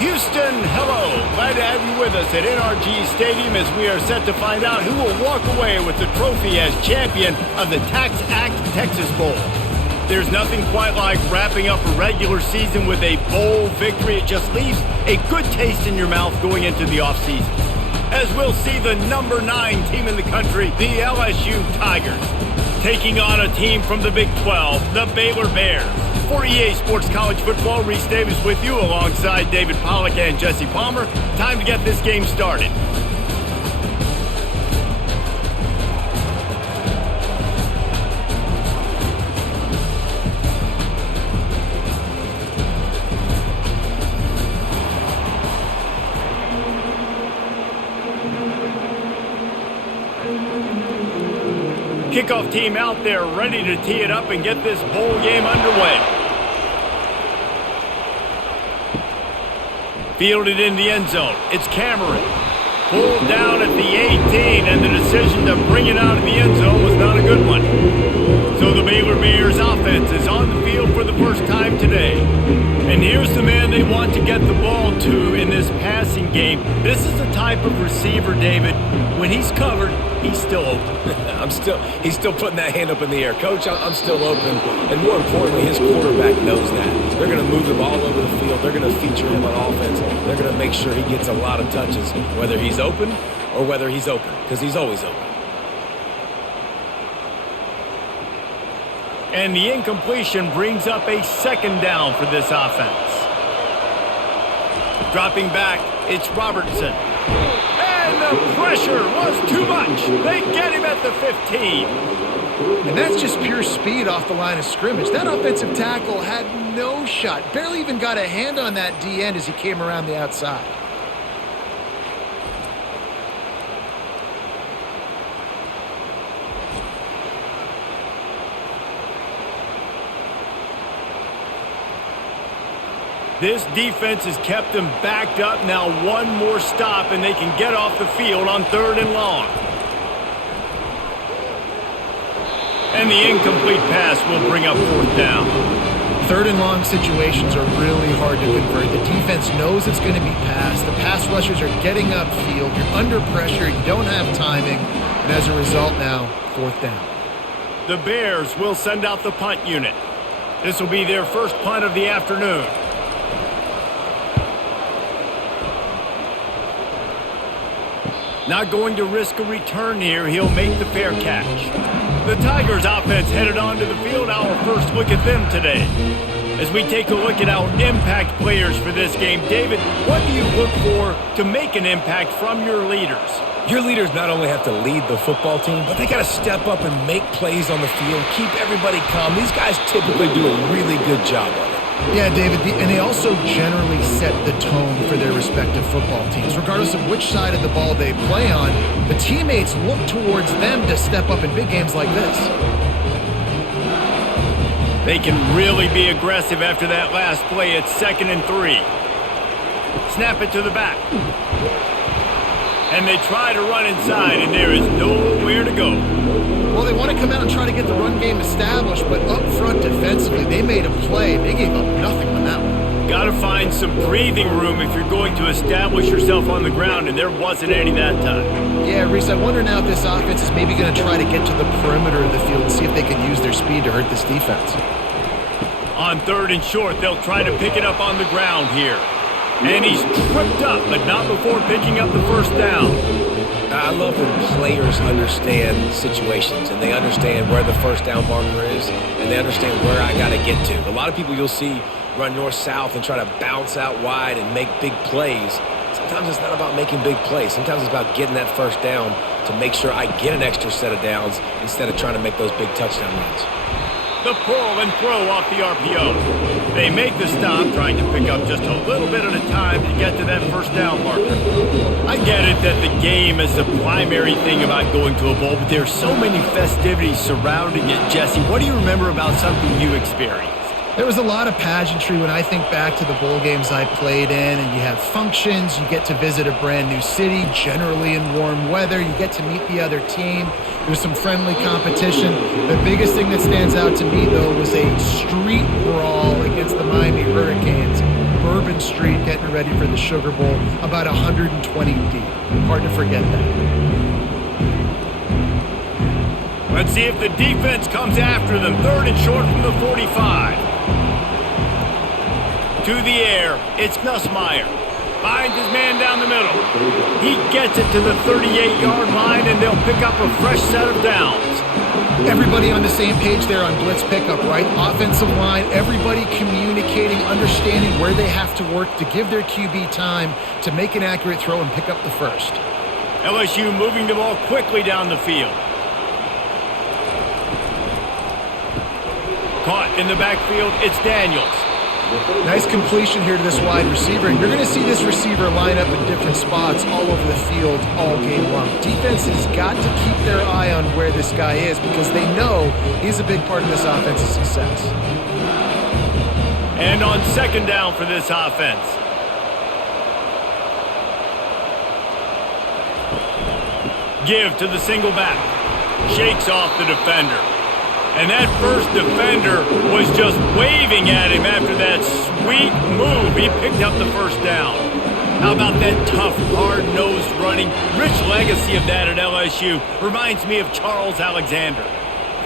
Houston, hello. Glad to have you with us at NRG Stadium as we are set to find out who will walk away with the trophy as champion of the Tax Act Texas Bowl. There's nothing quite like wrapping up a regular season with a bowl victory. It just leaves a good taste in your mouth going into the offseason. As we'll see the number 9 team in the country, the LSU Tigers, taking on a team from the Big 12, the Baylor Bears. For EA Sports College Football, Reese Davis with you alongside David Pollack and Jesse Palmer. Time to get this game started. Kickoff team out there ready to tee it up and get this bowl game underway. Fielded in the end zone. It's Cameron. Pulled down at the 18, and the decision to bring it out of the end zone was not a good one. So the Baylor Bears offense is on the field for the first time today. And here's the man they want to get the ball to in this passing game. This is the type of receiver, David, when he's covered, he's still open. He's still putting that hand up in the air. Coach, I'm still open. And more importantly, his quarterback knows that. They're going to move him all over the field. They're going to feature him on offense. They're going to make sure he gets a lot of touches, whether he's open or whether he's open, because he's always open. And the incompletion brings up a second down for this offense. Dropping back, it's Robertson. And the pressure was too much. They get him at the 15. And that's just pure speed off the line of scrimmage. That offensive tackle had no shot. Barely even got a hand on that D-end as he came around the outside. This defense has kept them backed up. Now one more stop, and they can get off the field on 3rd and long. And the incomplete pass will bring up 4th down. 3rd and long situations are really hard to convert. The defense knows it's going to be passed. The pass rushers are getting upfield. You're under pressure. You don't have timing. And as a result now, 4th down. The Bears will send out the punt unit. This will be their first punt of the afternoon. Not going to risk a return here. He'll make the fair catch. The Tigers offense headed onto the field. Our first look at them today. As we take a look at our impact players for this game, David, what do you look for to make an impact from your leaders? Your leaders not only have to lead the football team, but they got to step up and make plays on the field, keep everybody calm. These guys typically do a really good job of it. Yeah, David, and they also generally set the tone for their respective football teams. Regardless of which side of the ball they play on, the teammates look towards them to step up in big games like this. They can really be aggressive after that last play. It's 2nd and 3. Snap it to the back. And they try to run inside, and there is nowhere to go. Well, they want to come out and try to get the run game established, but up front defensively, they made a play. They gave up nothing on that one. Got to find some breathing room if you're going to establish yourself on the ground, and there wasn't any that time. Yeah, Reese, I wonder now if this offense is maybe going to try to get to the perimeter of the field and see if they can use their speed to hurt this defense. On 3rd and short, they'll try to pick it up on the ground here. And he's tripped up, but not before picking up the 1st down. I love when players understand situations and they understand where the 1st down marker is and they understand where I got to get to. A lot of people you'll see run north-south and try to bounce out wide and make big plays. Sometimes it's not about making big plays. Sometimes it's about getting that 1st down to make sure I get an extra set of downs instead of trying to make those big touchdown runs. The pull and throw off the RPO. They make the stop, trying to pick up just a little bit at a time to get to that 1st down marker. I get it that the game is the primary thing about going to a bowl, but there's so many festivities surrounding it. Jesse, what do you remember about something you experienced? There was a lot of pageantry when I think back to the bowl games I played in, and you have functions, you get to visit a brand new city, generally in warm weather, you get to meet the other team. There was some friendly competition. The biggest thing that stands out to me, though, was a street brawl against the Miami Hurricanes. Bourbon Street getting ready for the Sugar Bowl, about 120 deep. Hard to forget that. Let's see if the defense comes after them. 3rd and short from the 45. To the air, it's Nussmeier. Finds his man down the middle. He gets it to the 38-yard line, and they'll pick up a fresh set of downs. Everybody on the same page there on blitz pickup, right? Offensive line, everybody communicating, understanding where they have to work to give their QB time to make an accurate throw and pick up the first. LSU moving the ball quickly down the field. Caught in the backfield, it's Daniels. Nice completion here to this wide receiver, and you're going to see this receiver line up in different spots all over the field all game long. Defense has got to keep their eye on where this guy is because they know he's a big part of this offense's success. And on 2nd down for this offense. Give to the single back. Shakes off the defender. And that first defender was just waving at him after that sweet move. He picked up the first down. How about that tough, hard-nosed running? Rich legacy of that at LSU. Reminds me of Charles Alexander.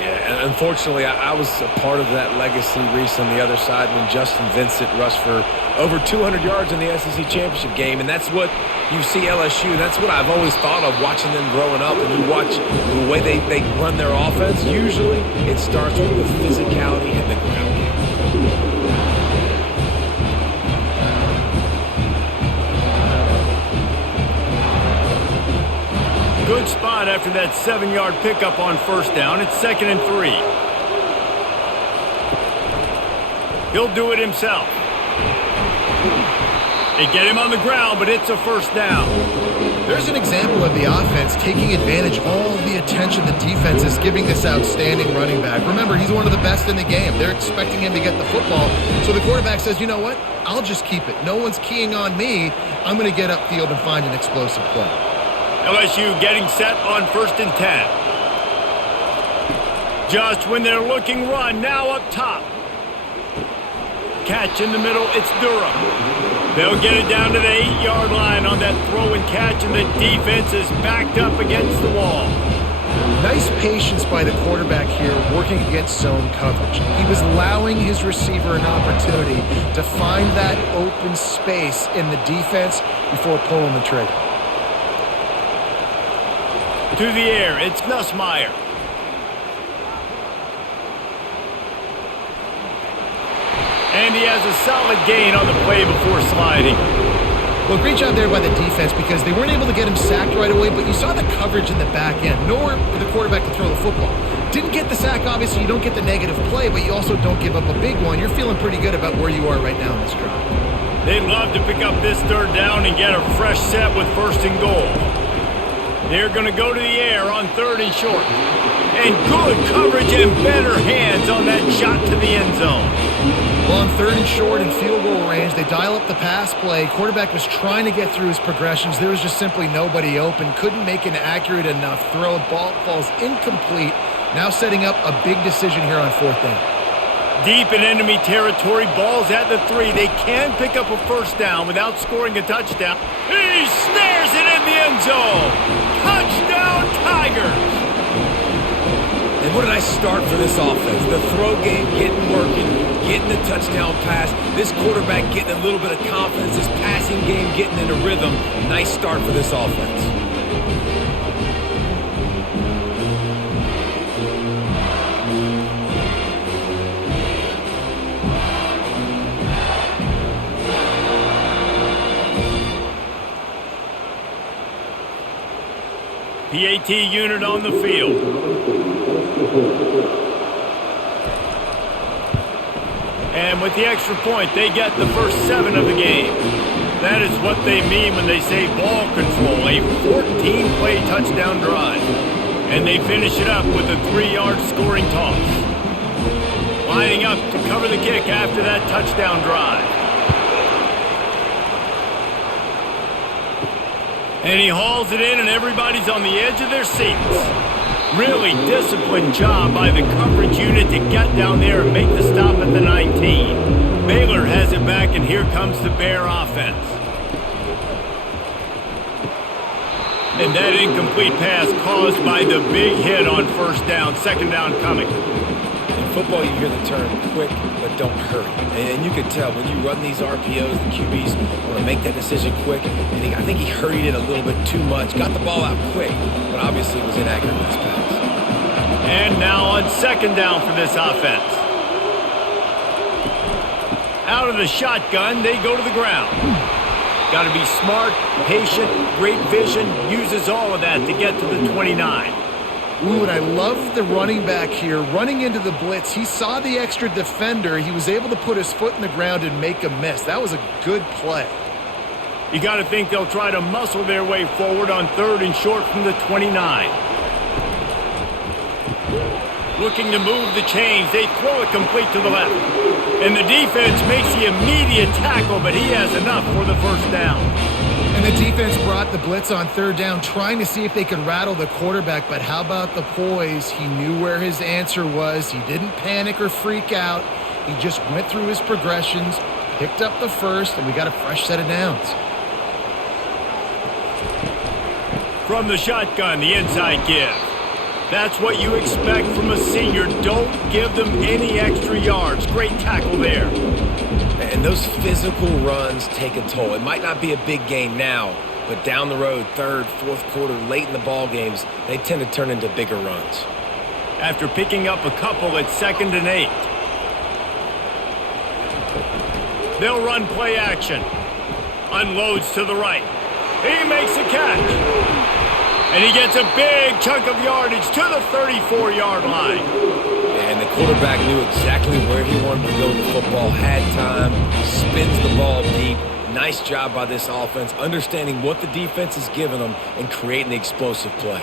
Yeah, unfortunately, I was a part of that legacy, Reese, on the other side when Justin Vincent rushed for over 200 yards in the SEC championship game, and that's what you see LSU. That's what I've always thought of watching them growing up. When you watch the way they run their offense, usually it starts with the physicality and the ground game. Good spot after that 7-yard pickup on 1st down. It's 2nd and 3. He'll do it himself. They get him on the ground, but it's a 1st down. There's an example of the offense taking advantage of all the attention the defense is giving this outstanding running back. Remember, he's one of the best in the game. They're expecting him to get the football. So the quarterback says, you know what? I'll just keep it. No one's keying on me. I'm going to get upfield and find an explosive play. LSU getting set on 1st and 10. Just when they're looking run, now up top. Catch in the middle, it's Durham. They'll get it down to the 8-yard line on that throw and catch, and the defense is backed up against the wall. Nice patience by the quarterback here working against zone coverage. He was allowing his receiver an opportunity to find that open space in the defense before pulling the trigger. To the air, it's Nussmeier. And he has a solid gain on the play before sliding. Well, great job there by the defense because they weren't able to get him sacked right away, but you saw the coverage in the back end. Nowhere for the quarterback to throw the football. Didn't get the sack, obviously. You don't get the negative play, but you also don't give up a big one. You're feeling pretty good about where you are right now in this drive. They'd love to pick up this 3rd down and get a fresh set with 1st and goal. They're going to go to the air on 3rd and short. And good coverage and better hands on that shot to the end zone. Well, on 3rd and short and field goal range, they dial up the pass play. Quarterback was trying to get through his progressions. There was just simply nobody open. Couldn't make an accurate enough throw. Ball falls incomplete. Now setting up a big decision here on 4th down. Deep in enemy territory, ball's at the 3. They can pick up a 1st down without scoring a touchdown. He snares it in the end zone. Touchdown, Tigers. And what did I start for this offense? The throw game getting working, getting the touchdown pass. This quarterback getting a little bit of confidence. This passing game getting in a rhythm. Nice start for this offense. PAT unit on the field. And with the extra point, they get the first 7 of the game. That is what they mean when they say ball control, a 14-play touchdown drive. And they finish it up with a 3-yard scoring toss. Lining up to cover the kick after that touchdown drive. And he hauls it in, and everybody's on the edge of their seats. Really disciplined job by the coverage unit to get down there and make the stop at the 19. Baylor has it back, and here comes the Bear offense. And that incomplete pass caused by the big hit on first down. Second down coming. In football, you hear the term quick, but don't hurry. And you can tell when you run these RPOs, the QBs want to make that decision quick. And I think he hurried it a little bit too much. Got the ball out quick, but obviously was inaccurate with his pass. And now on second down for this offense. Out of the shotgun, they go to the ground. Got to be smart, patient, great vision, uses all of that to get to the 29. Ooh, and I love the running back here. Running into the blitz, he saw the extra defender. He was able to put his foot in the ground and make a miss. That was a good play. You got to think they'll try to muscle their way forward on third and short from the 29. Looking to move the chains. They throw it complete to the left. And the defense makes the immediate tackle, but he has enough for the first down. And the defense brought the blitz on third down, trying to see if they could rattle the quarterback. But how about the poise? He knew where his answer was. He didn't panic or freak out. He just went through his progressions, picked up the first, and we got a fresh set of downs. From the shotgun, the inside give. That's what you expect from a senior. Don't give them any extra yards. Great tackle there. And those physical runs take a toll. It might not be a big gain now, but down the road, third, fourth quarter, late in the ball games, they tend to turn into bigger runs. After picking up a couple at 2nd and 8. They'll run play action. Unloads to the right. He makes a catch. And he gets a big chunk of yardage to the 34-yard line. And the quarterback knew exactly where he wanted to go with the football, had time, spins the ball deep. Nice job by this offense, understanding what the defense is giving them and creating the explosive play.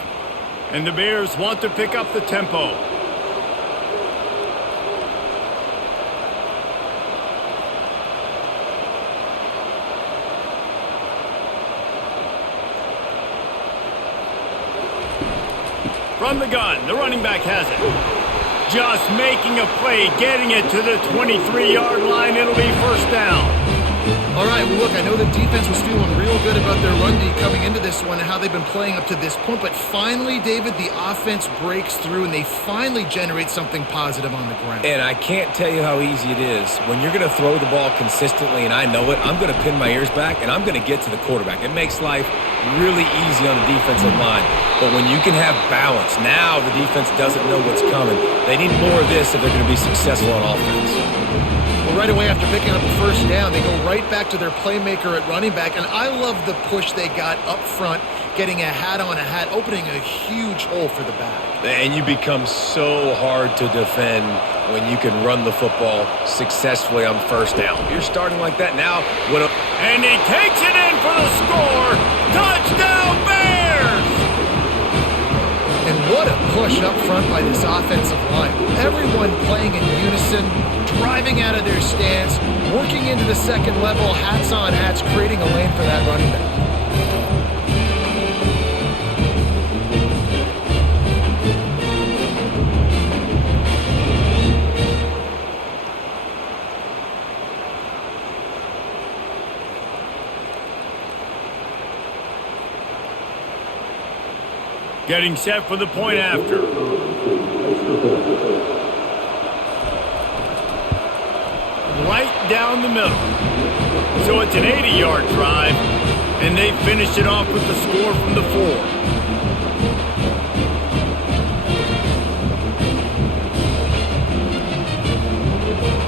And the Bears want to pick up the tempo. From the gun, the running back has it. Just making a play, getting it to the 23-yard line. It'll be first down. All right, well, look, I know the defense was feeling real good about their run D coming into this one and how they've been playing up to this point. But finally, David, the offense breaks through, and they finally generate something positive on the ground. And I can't tell you how easy it is. When you're going to throw the ball consistently, and I know it, I'm going to pin my ears back, and I'm going to get to the quarterback. It makes life really easy on the defensive line. But when you can have balance, now the defense doesn't know what's coming. They need more of this if they're going to be successful on offense. Well, right away after picking up the first down, they go right back to their playmaker at running back. And I love the push they got up front, getting a hat on a hat, opening a huge hole for the back. And you become so hard to defend when you can run the football successfully on first down. You're starting like that now. And he takes it in for the score. Touchdown, Bears! And what a push up front by this offensive line. Everyone playing in unison, driving out of their stance, working into the second level, hats on hats, creating a lane for that running back. Getting set for the point after. Right down the middle. So it's an 80-yard drive, and they finished it off with the score from the 4.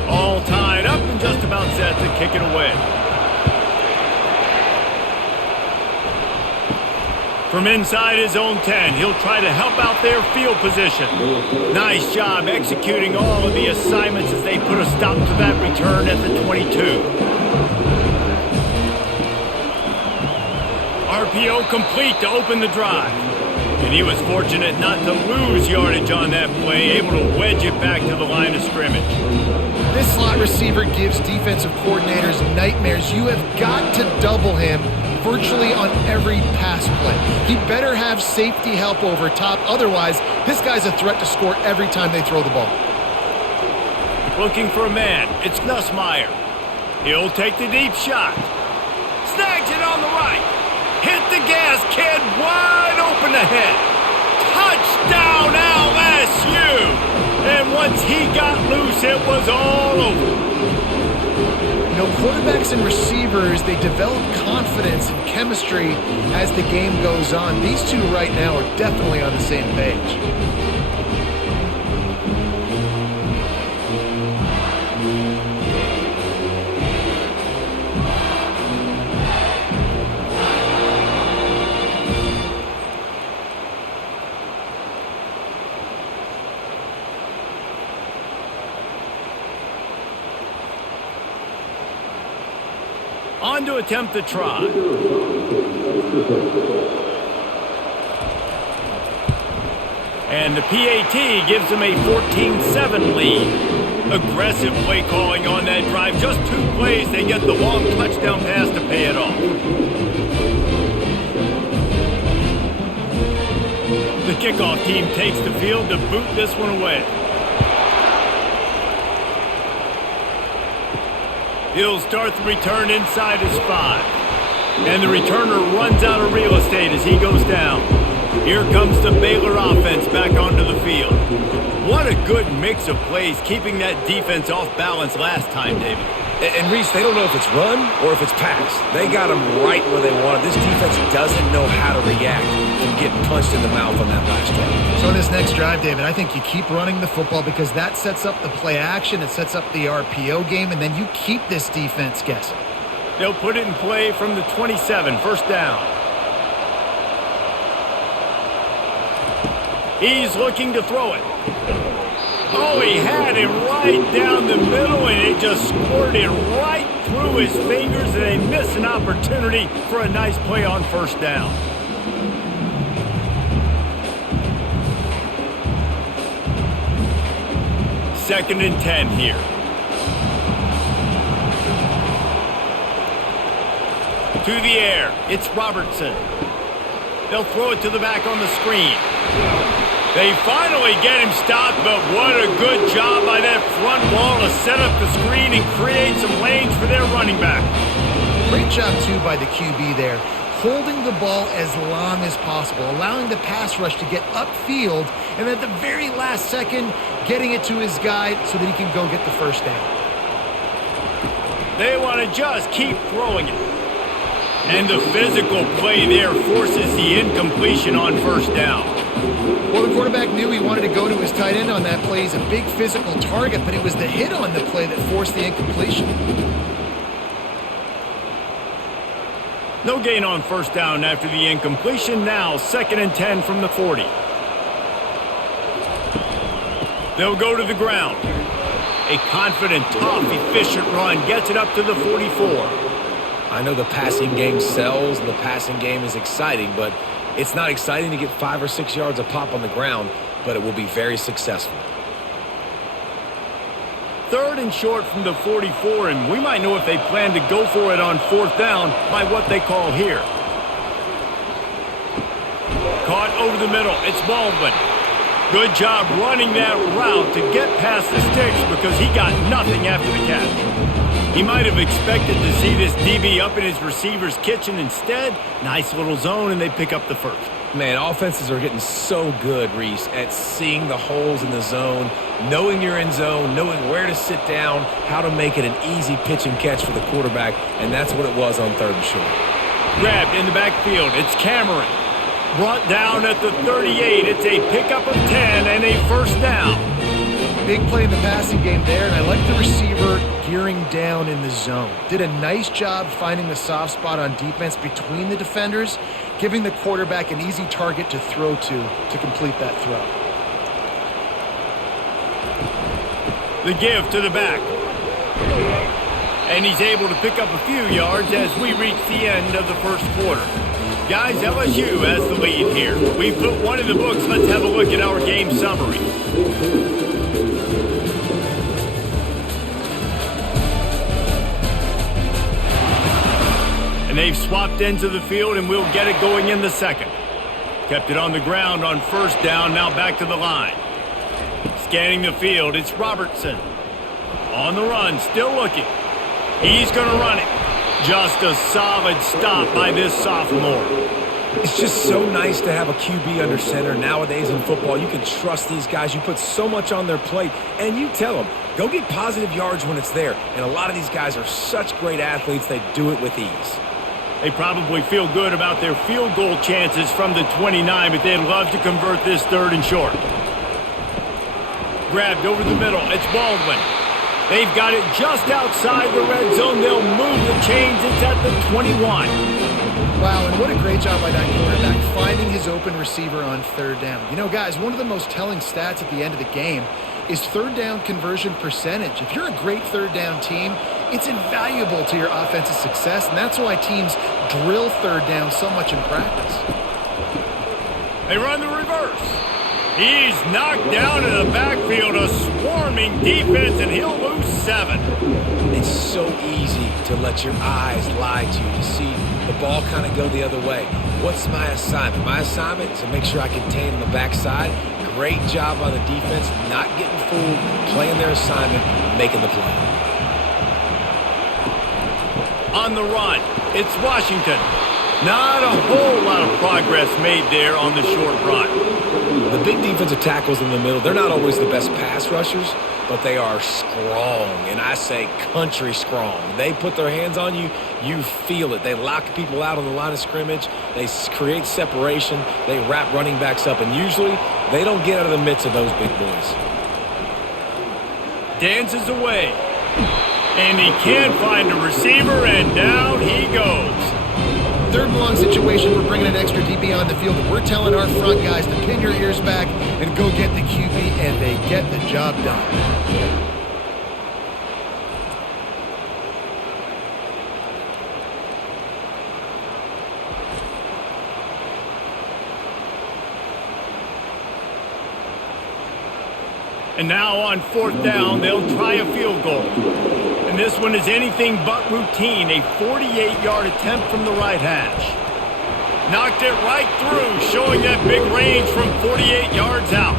All tied up and just about set to kick it away. From inside his own 10, he'll try to help out their field position. Nice job executing all of the assignments as they put a stop to that return at the 22. RPO complete to open the drive. And he was fortunate not to lose yardage on that play, able to wedge it back to the line of scrimmage. This slot receiver gives defensive coordinators nightmares. You have got to double him, virtually on every pass play. He better have safety help over top. Otherwise, this guy's a threat to score every time they throw the ball. Looking for a man. It's Nussmeier. He'll take the deep shot. Snags it on the right. Hit the gas, kid. Wide open ahead. Touchdown, LSU! And once he got loose, it was all over. You know, quarterbacks and receivers, they develop confidence and chemistry as the game goes on. These two right now are definitely on the same page. On to attempt the try. And the PAT gives them a 14-7 lead. Aggressive play calling on that drive. Just 2 plays, they get the long touchdown pass to pay it off. The kickoff team takes the field to boot this one away. He'll start the return inside his 5. And the returner runs out of real estate as he goes down. Here comes the Baylor offense back onto the field. What a good mix of plays, keeping that defense off balance last time, David. And Reese, they don't know if it's run or if it's pass. They got them right where they want it. This defense doesn't know how to react from getting punched in the mouth on that last drive. So in this next drive, David, I think you keep running the football because that sets up the play action, it sets up the RPO game, and then you keep this defense guessing. They'll put it in play from the 27, first down. He's looking to throw it. Oh, he had it right down the middle, and it just squirted right through his fingers, and they miss an opportunity for a nice play on first down. Second and 10 here. To the air, it's Robertson. They'll throw it to the back on the screen. They finally get him stopped, but what a good job by that front wall to set up the screen and create some lanes for their running back. Great job, too, by the QB there, holding the ball as long as possible, allowing the pass rush to get upfield, and at the very last second, getting it to his guy so that he can go get the first down. They want to just keep throwing it. And the physical play there forces the incompletion on first down. Well, the quarterback knew he wanted to go to his tight end on that play. He's a big physical target, but it was the hit on the play that forced the incompletion. No gain on first down after the incompletion. Now, second and 10 from the 40. They'll go to the ground. A confident, tough, efficient run gets it up to the 44. I know the passing game sells and the passing game is exciting, but it's not exciting to get 5 or 6 yards a pop on the ground, but it will be very successful. Third and short from the 44, and we might know if they plan to go for it on fourth down by what they call here. Caught over the middle. It's Baldwin. Good job running that route to get past the sticks because he got nothing after the catch. He might have expected to see this DB up in his receiver's kitchen. Instead, nice little zone, and they pick up the first. Man, offenses are getting so good, Reese, at seeing the holes in the zone, knowing you're in zone, knowing where to sit down, how to make it an easy pitch and catch for the quarterback, and that's what it was on third and short. Grabbed in the backfield. It's Cameron. Brought down at the 38. It's a pickup of 10 and a first down. Big play in the passing game there, and I like the receiver gearing down in the zone. Did a nice job finding the soft spot on defense between the defenders, giving the quarterback an easy target to throw to complete that throw. The give to the back. And he's able to pick up a few yards as we reach the end of the first quarter. Guys, LSU has the lead here. We've put one in the books. Let's have a look at our game summary. And And they've swapped ends of the field, and we'll get it going in the second. Kept it on the ground on first down, now back to the line. Scanning the field, it's Robertson. On the run, still looking. He's going to run it. Just a solid stop by this sophomore. It's just so nice to have a QB under center. Nowadays in football, you can trust these guys. You put so much on their plate, and you tell them, go get positive yards when it's there. And a lot of these guys are such great athletes, they do it with ease. They probably feel good about their field goal chances from the 29, but they'd love to convert this third and short. Grabbed over the middle. It's Baldwin. They've got it just outside the red zone. They'll move the chains. It's at the 21. Wow, and what a great job by that quarterback finding his open receiver on third down. You know, guys, one of the most telling stats at the end of the game is third down conversion percentage. If you're a great third down team, it's invaluable to your offensive success, and that's why teams drill third down so much in practice. They run the reverse. He's knocked down in the backfield, a swarming defense, and he'll lose 7. It's so easy to let your eyes lie to you, to see the ball kind of go the other way. What's my assignment? My assignment is to make sure I contain on the backside. Great job on the defense, not getting fooled, playing their assignment, making the play. On the run, it's Washington. Not a whole lot of progress made there on the short run. The big defensive tackles in the middle, they're not always the best pass rushers, but they are strong, and I say country strong. They put their hands on you, you feel it. They lock people out on the line of scrimmage. They create separation. They wrap running backs up, and usually they don't get out of the midst of those big boys. Dances away, and he can't find a receiver, and down he goes. Third and long situation, we're bringing an extra DB on the field, and we're telling our front guys to pin your ears back and go get the QB, and they get the job done. And now on fourth down, they'll try a field goal. And this one is anything but routine, a 48-yard attempt from the right hash. Knocked it right through, showing that big range from 48 yards out.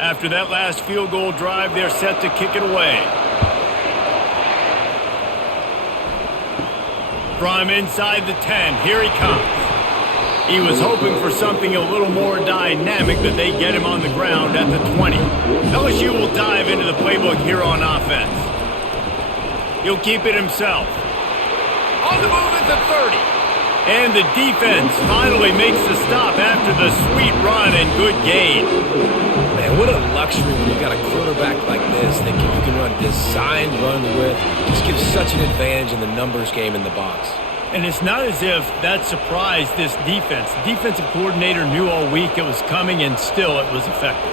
After that last field goal drive, they're set to kick it away. From inside the 10, here he comes. He was hoping for something a little more dynamic, but they get him on the ground at the 20. LSU will dive into the playbook here on offense. He'll keep it himself. On the move at the 30. And the defense finally makes the stop after the sweet run and good gain. Man, what a luxury when you've got a quarterback like this that you can run design run with. Just gives such an advantage in the numbers game in the box. And it's not as if that surprised this defense. The defensive coordinator knew all week it was coming, and still it was effective.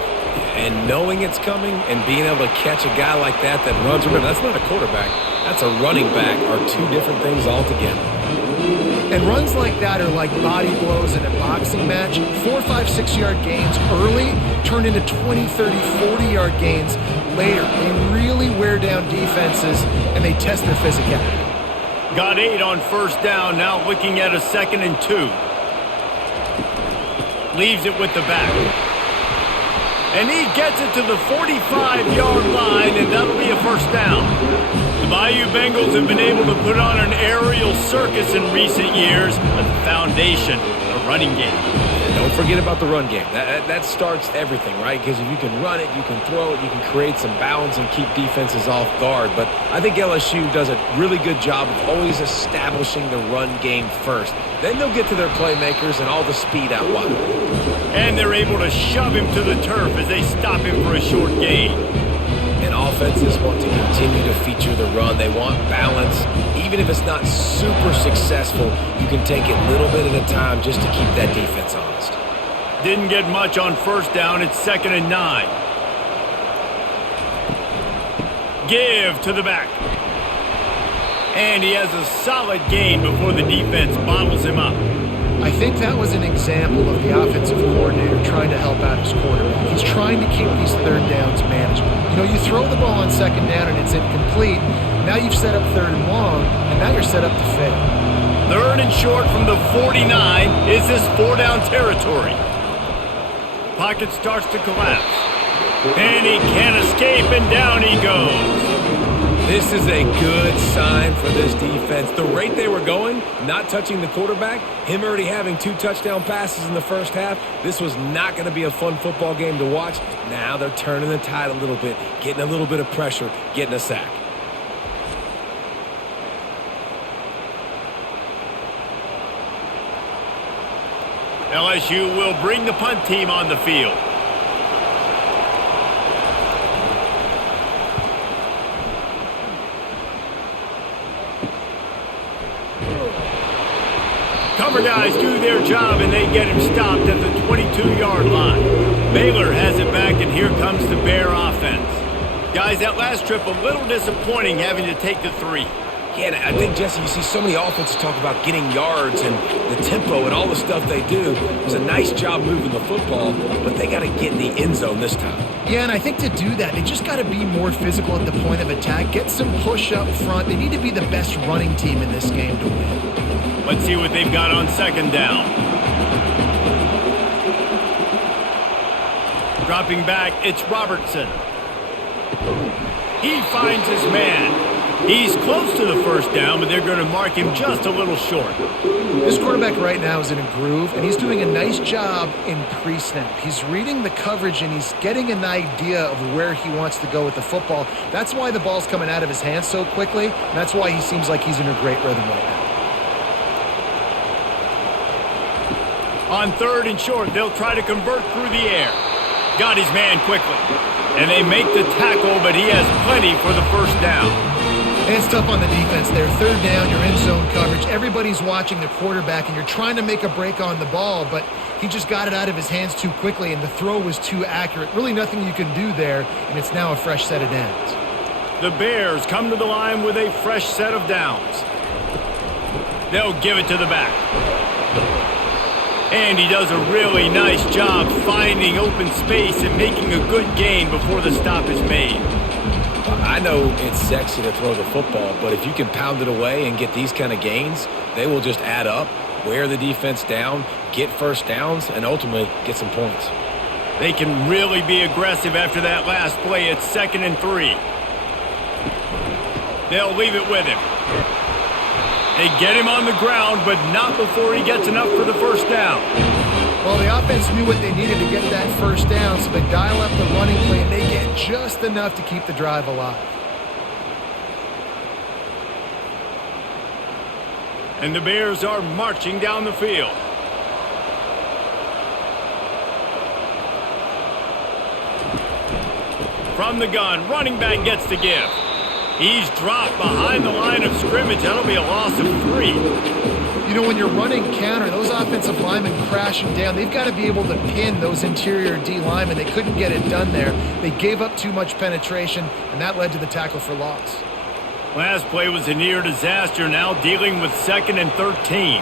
And knowing it's coming and being able to catch a guy like that runs, remember, that's not a quarterback. That's a running back, are two different things altogether. And runs like that are like body blows in a boxing match. 4, 5, 6-yard gains early turn into 20, 30, 40-yard gains later. They really wear down defenses, and they test their physicality. Got 8 on first down, now looking at a 2nd and 2. Leaves it with the back. And he gets it to the 45-yard line, and that'll be a first down. The Bayou Bengals have been able to put on an aerial circus in recent years, but the foundation, the running game. Don't forget about the run game. That starts everything, right? Because if you can run it, you can throw it, you can create some balance and keep defenses off guard. But I think LSU does a really good job of always establishing the run game first. Then they'll get to their playmakers and all the speed out wide. And they're able to shove him to the turf as they stop him for a short gain. And offenses want to continue to feature the run. They want balance. Even if it's not super successful, you can take it little bit at a time just to keep that defense honest. Didn't get much on first down. It's 2nd and 9. Give to the back. And he has a solid gain before the defense bottles him up. I think that was an example of the offensive coordinator trying to help out his quarterback. He's trying to keep these third downs manageable. You know, you throw the ball on 2nd down and it's incomplete. Now you've set up 3rd and long, and now you're set up to fail. 3rd and short from the 49. Is this 4-down territory? Pocket starts to collapse. And he can't escape, and down he goes. This is a good sign for this defense. The rate they were going, not touching the quarterback, him already having 2 touchdown passes in the first half, this was not going to be a fun football game to watch. Now they're turning the tide a little bit, getting a little bit of pressure, getting a sack. LSU will bring the punt team on the field. Cover guys do their job, and they get him stopped at the 22-yard line. Baylor has it back, and here comes the Bear offense. Guys, that last trip a little disappointing having to take the 3. Yeah, and I think, Jesse, you see so many offenses talk about getting yards and the tempo and all the stuff they do. It was a nice job moving the football, but they got to get in the end zone this time. Yeah, and I think to do that, they just got to be more physical at the point of attack, get some push up front. They need to be the best running team in this game to win. Let's see what they've got on 2nd down. Dropping back, it's Robertson. He finds his man. He's close to the 1st down, but they're going to mark him just a little short. This quarterback right now is in a groove, and he's doing a nice job in pre-snap. He's reading the coverage, and he's getting an idea of where he wants to go with the football. That's why the ball's coming out of his hands so quickly, and that's why he seems like he's in a great rhythm right now. On 3rd and short, they'll try to convert through the air. Got his man quickly. And they make the tackle, but he has plenty for the 1st down. And it's tough on the defense there. 3rd down, you're in zone coverage. Everybody's watching the quarterback, and you're trying to make a break on the ball, but he just got it out of his hands too quickly, and the throw was too accurate. Really nothing you can do there, and it's now a fresh set of downs. The Bears come to the line with a fresh set of downs. They'll give it to the back. And he does a really nice job finding open space and making a good gain before the stop is made. I know it's sexy to throw the football, but if you can pound it away and get these kind of gains, they will just add up, wear the defense down, get 1st downs, and ultimately get some points. They can really be aggressive after that last play. It's 2nd and 3. They'll leave it with him. They get him on the ground, but not before he gets enough for the 1st down. Well, the offense knew what they needed to get that 1st down, so they dial up the running play, and they get just enough to keep the drive alive. And the Bears are marching down the field. From the gun, running back gets the give. He's dropped behind the line of scrimmage. That'll be a loss of 3. You know, when you're running counter, those offensive linemen crashing down, they've got to be able to pin those interior D linemen. They couldn't get it done there. They gave up too much penetration, and that led to the tackle for loss. Last play was a near disaster, now dealing with 2nd and 13.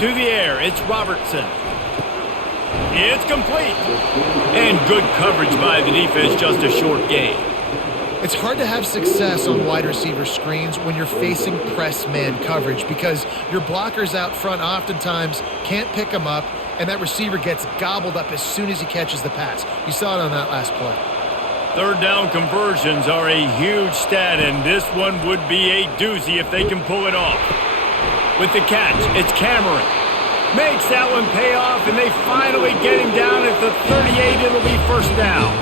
To the air, it's Robertson. It's complete. And good coverage by the defense, just a short gain. It's hard to have success on wide receiver screens when you're facing press man coverage because your blockers out front oftentimes can't pick them up, and that receiver gets gobbled up as soon as he catches the pass. You saw it on that last play. 3rd down conversions are a huge stat, and this one would be a doozy if they can pull it off. With the catch, it's Cameron. Makes that one pay off, and they finally get him down at the 38. It'll be 1st down.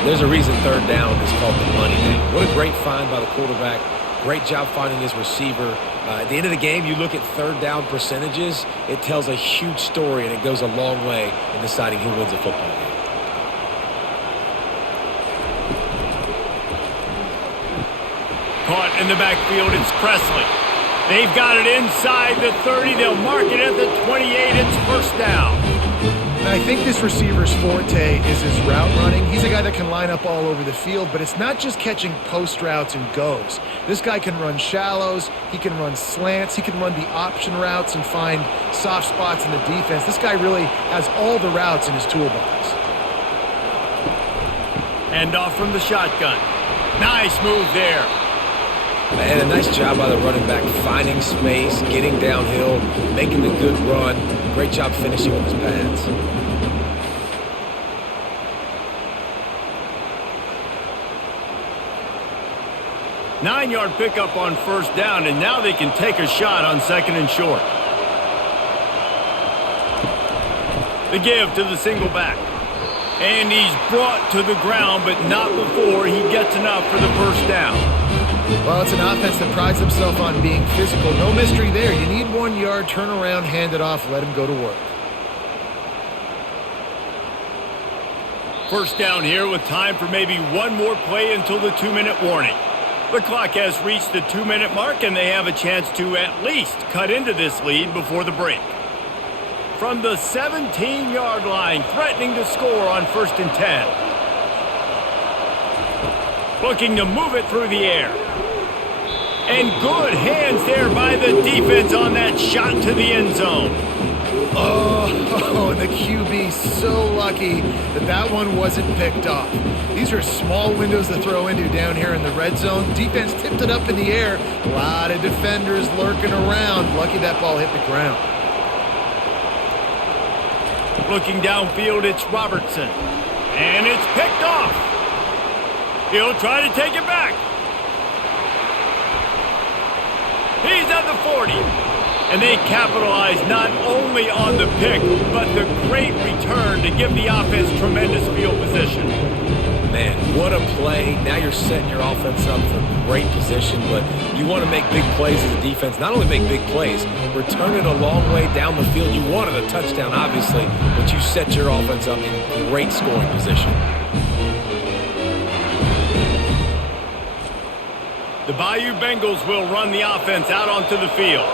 There's a reason 3rd down is called the money game. What a great find by the quarterback. Great job finding his receiver. At the end of the game, you look at 3rd down percentages. It tells a huge story, and it goes a long way in deciding who wins a football game. in the backfield. It's Presley. They've got it inside the 30. They'll mark it at the 28. It's first down. And I think this receiver's forte is his route running. He's a guy that can line up all over the field, but it's not just catching post routes and goes. This guy can run shallows, he can run slants, he can run the option routes and find soft spots in the defense. This guy really has all the routes in his toolbox. Hand off from the shotgun. Nice move there. And a nice job by the running back, finding space, getting downhill, making a good run. Great job finishing with his pads. Nine-yard pickup on first down, and now they can take a shot on second and short. The give to the single back. And he's brought to the ground, but not before he gets enough for the first down. Well, it's an offense that prides himself on being physical. No mystery there. You need 1 yard, turn around, hand it off, let him go to work. First down here with time for maybe one more play until the 2-minute warning. The clock has reached the 2-minute mark, and they have a chance to at least cut into this lead before the break. From the 17-yard line, threatening to score on 1st and 10. Looking to move it through the air. And good hands there by the defense on that shot to the end zone. Oh, the QB so lucky that that one wasn't picked off. These are small windows to throw into down here in the red zone. Defense tipped it up in the air. A lot of defenders lurking around. Lucky that ball hit the ground. Looking downfield, it's Robertson. And it's picked off. He'll try to take it back. He's at the 40. And they capitalize not only on the pick, but the great return to give the offense tremendous field position. Man, what a play. Now you're setting your offense up for great position, but you want to make big plays as a defense. Not only make big plays, return it a long way down the field. You wanted a touchdown, obviously, but you set your offense up in great scoring position. The Bayou Bengals will run the offense out onto the field.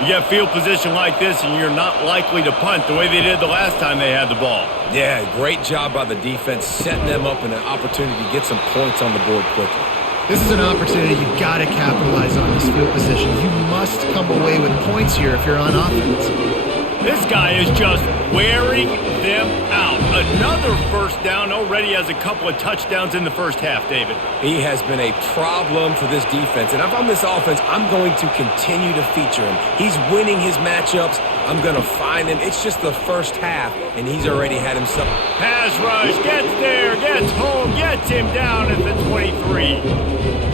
You get field position like this, and you're not likely to punt the way they did the last time they had the ball. Yeah, great job by the defense, setting them up in an opportunity to get some points on the board quickly. This is an opportunity you got to capitalize on this field position. You must come away with points here if you're on offense. This guy is just wearing them out. Another first down, already has a couple of touchdowns in the first half, David. He has been a problem for this defense. And if I'm this offense, I'm going to continue to feature him. He's winning his matchups. I'm going to find him. It's just the first half, and he's already had himself. Pass rush, gets there, gets home, gets him down at the 23.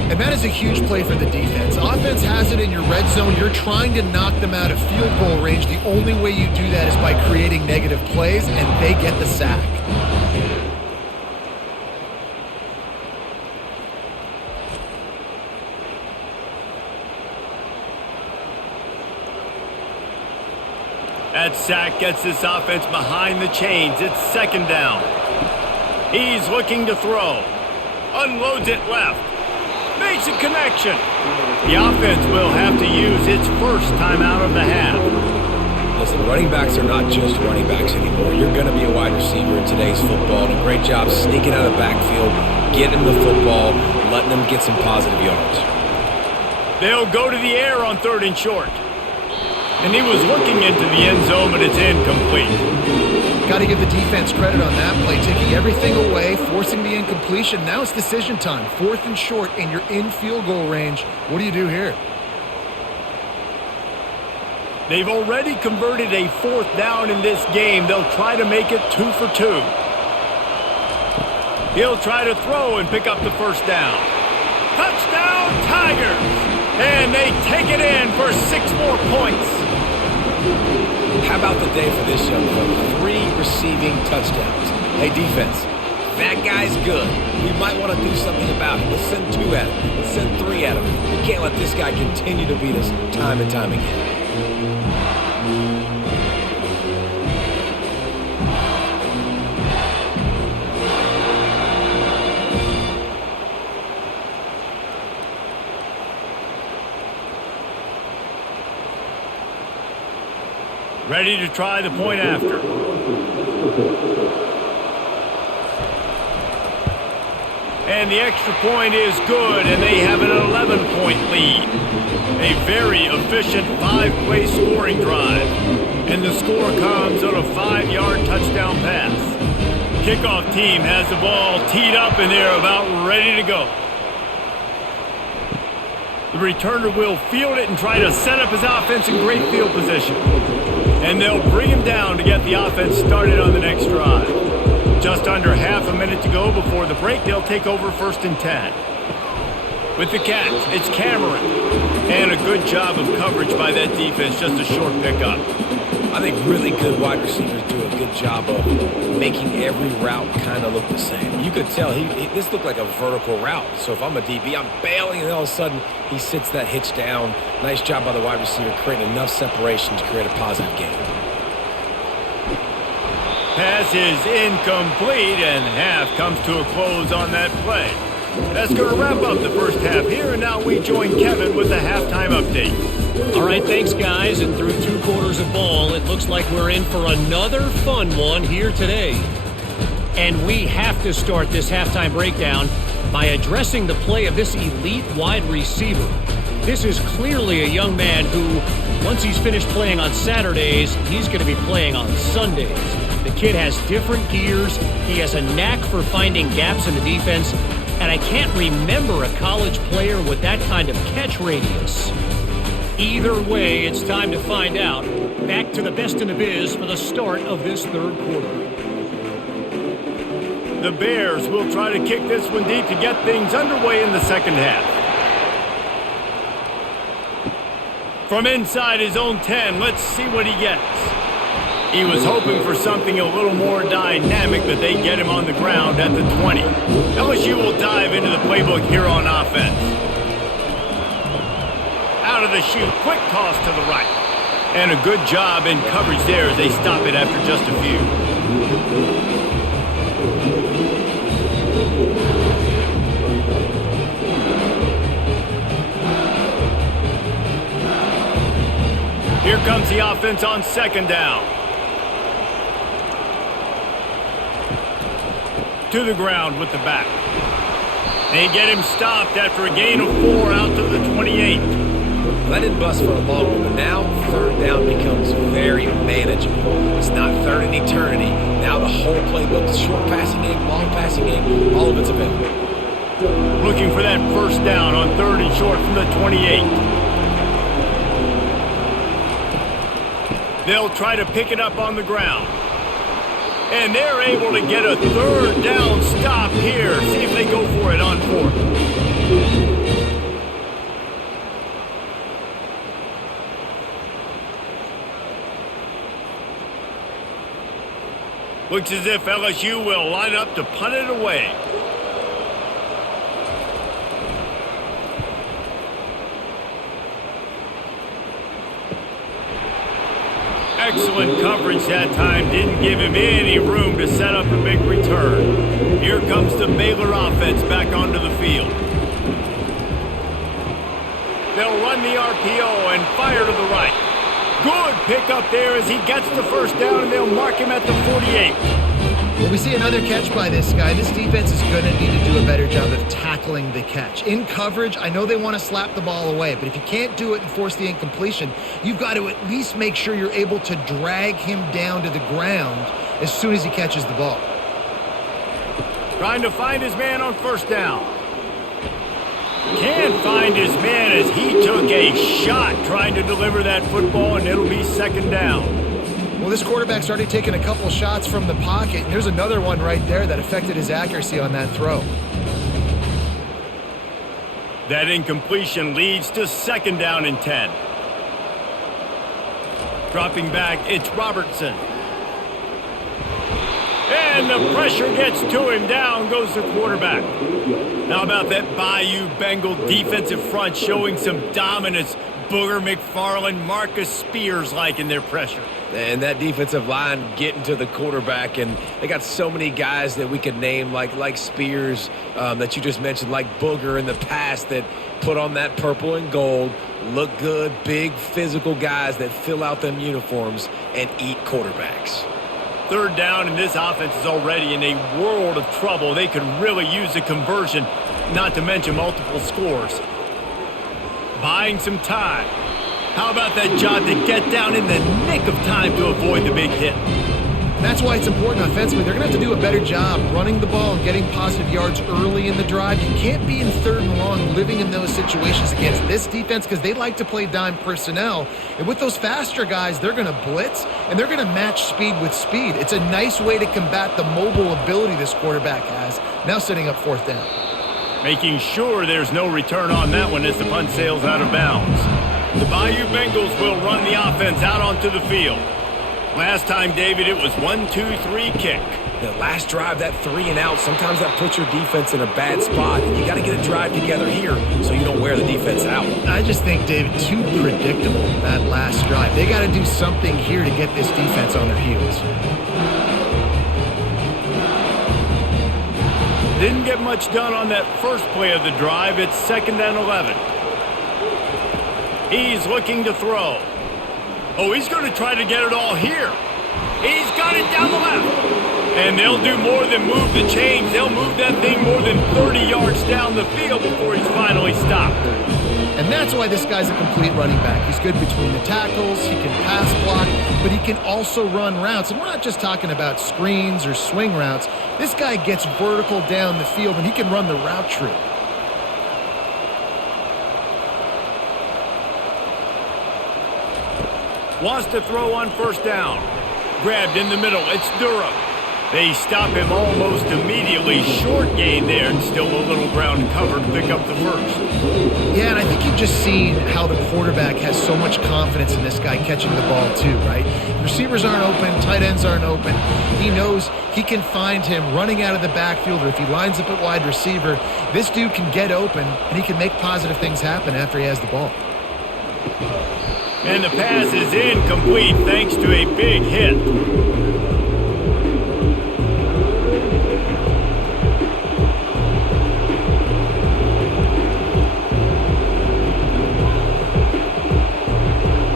And that is a huge play for the defense. Offense has it in your red zone. You're trying to knock them out of field goal range. The only way you do that is by creating negative plays, and they get the sack. That sack gets this offense behind the chains. It's second down. He's looking to throw. Unloads it left. Makes a connection. The offense will have to use its first timeout of the half. Listen, running backs are not just running backs anymore. You're going to be a wide receiver in today's football. And a great job sneaking out of the backfield, getting him the football, letting them get some positive yards. They'll go to the air on 3rd and short. And he was looking into the end zone, but it's incomplete. Got to give the defense credit on that play, taking everything away, forcing the incompletion. Now it's decision time. 4th and short, and you're in field goal range. What do you do here? They've already converted a 4th down in this game. They'll try to make it 2 for 2. He'll try to throw and pick up the first down. Touchdown, Tigers! And they take it in for 6 more points. How about the day for this young fella? 3 receiving touchdowns. Hey, defense, that guy's good. We might want to do something about it. Let's send 2 at him. Let's send 3 at him. We can't let this guy continue to beat us time and time again. Ready to try the point after. And the extra point is good, and they have an 11-point lead. A very efficient 5-play scoring drive. And the score comes on a 5-yard touchdown pass. Kickoff team has the ball teed up, and they're about ready to go. The returner will field it and try to set up his offense in great field position. And they'll bring him down to get the offense started on the next drive. Just under half a minute to go before the break. They'll take over 1st and 10. With the catch, it's Cameron. And a good job of coverage by that defense, just a short pickup. I think really good wide receivers do a good job of making every route kind of look the same. You could tell this looked like a vertical route. So if I'm a DB, I'm bailing, and all of a sudden he sits that hitch down. Nice job by the wide receiver, creating enough separation to create a positive gain. Pass is incomplete, and half comes to a close on that play. That's going to wrap up the first half here, and now we join Kevin with the halftime update. All right, thanks, guys. And through 2 quarters of ball, it looks like we're in for another fun one here today. And we have to start this halftime breakdown by addressing the play of this elite wide receiver. This is clearly a young man who, once he's finished playing on Saturdays, he's going to be playing on Sundays. The kid has different gears. He has a knack for finding gaps in the defense. And I can't remember a college player with that kind of catch radius. Either way, it's time to find out. Back to the best in the biz for the start of this 3rd quarter. The Bears will try to kick this one deep to get things underway in the 2nd half. From inside his own 10, let's see what he gets. He was hoping for something a little more dynamic, but they get him on the ground at the 20. LSU will dive into the playbook here on offense. Out of the chute, quick toss to the right. And a good job in coverage there as they stop it after just a few. Here comes the offense on 2nd down. To the ground with the back. They get him stopped after a gain of 4 out to the 28. That didn't bust for a long one, but now 3rd down becomes very manageable. It's not 3rd in eternity. Now the whole playbook, short passing game, long passing game, all of it's available. Looking for that 1st down on 3rd and short from the 28. They'll try to pick it up on the ground. And they're able to get a 3rd down stop here. See if they go for it on 4th. Looks as if LSU will line up to punt it away. Excellent coverage that time. Didn't give him any room to set up a big return. Here comes the Baylor offense back onto the field. They'll run the RPO and fire to the right. Good pickup there as he gets the 1st down, and they'll mark him at the 48. Well, we see another catch by this guy. This defense is going to need to do a better job of tackling the catch. In coverage, I know they want to slap the ball away, but if you can't do it and force the incompletion, you've got to at least make sure you're able to drag him down to the ground as soon as he catches the ball. Trying to find his man on 1st down. Can't find his man as he took a shot trying to deliver that football, and it'll be 2nd down. Well, this quarterback started taking a couple shots from the pocket, and there's another one right there that affected his accuracy on that throw. That incompletion leads to 2nd down and 10. Dropping back, it's Robertson. And the pressure gets to him. Down goes the quarterback. How about that Bayou Bengal defensive front showing some dominance, Booger McFarland, Marcus Spears liking their pressure. And that defensive line getting to the quarterback, and they got so many guys that we could name like Spears that you just mentioned, like Booger in the past that put on that purple and gold, look good, big physical guys that fill out them uniforms and eat quarterbacks. Third down, and this offense is already in a world of trouble. They could really use a conversion, not to mention multiple scores. Buying some time. How about that job to get down in the nick of time to avoid the big hit? That's why it's important offensively. They're going to have to do a better job running the ball and getting positive yards early in the drive. You can't be in third and long living in those situations against this defense because they like to play dime personnel. And with those faster guys, they're going to blitz, and they're going to match speed with speed. It's a nice way to combat the mobile ability this quarterback has. Now setting up fourth down. Making sure there's no return on that one as the punt sails out of bounds. The Bayou Bengals will run the offense out onto the field. Last time, David, it was 1-2-3 kick. The last drive, that 3 and out, sometimes that puts your defense in a bad spot. You got to get a drive together here so you don't wear the defense out. I just think, David, too predictable, that last drive. They got to do something here to get this defense on their heels. Didn't get much done on that first play of the drive. It's 2nd and 11. He's looking to throw. Oh, he's going to try to get it all here. He's got it down the left. And they'll do more than move the chains. They'll move that thing more than 30 yards down the field before he's finally stopped. And that's why this guy's a complete running back. He's good between the tackles, he can pass block, but he can also run routes. And we're not just talking about screens or swing routes. This guy gets vertical down the field, and he can run the route tree. Wants to throw on first down. Grabbed in the middle. It's Durham. They stop him almost immediately. Short gain there, and still a little ground cover to pick up the first. Yeah, and I think you've just seen how the quarterback has so much confidence in this guy catching the ball too, right? Receivers aren't open, tight ends aren't open. He knows he can find him running out of the backfield, or if he lines up at wide receiver, this dude can get open, and he can make positive things happen after he has the ball. And the pass is incomplete thanks to a big hit.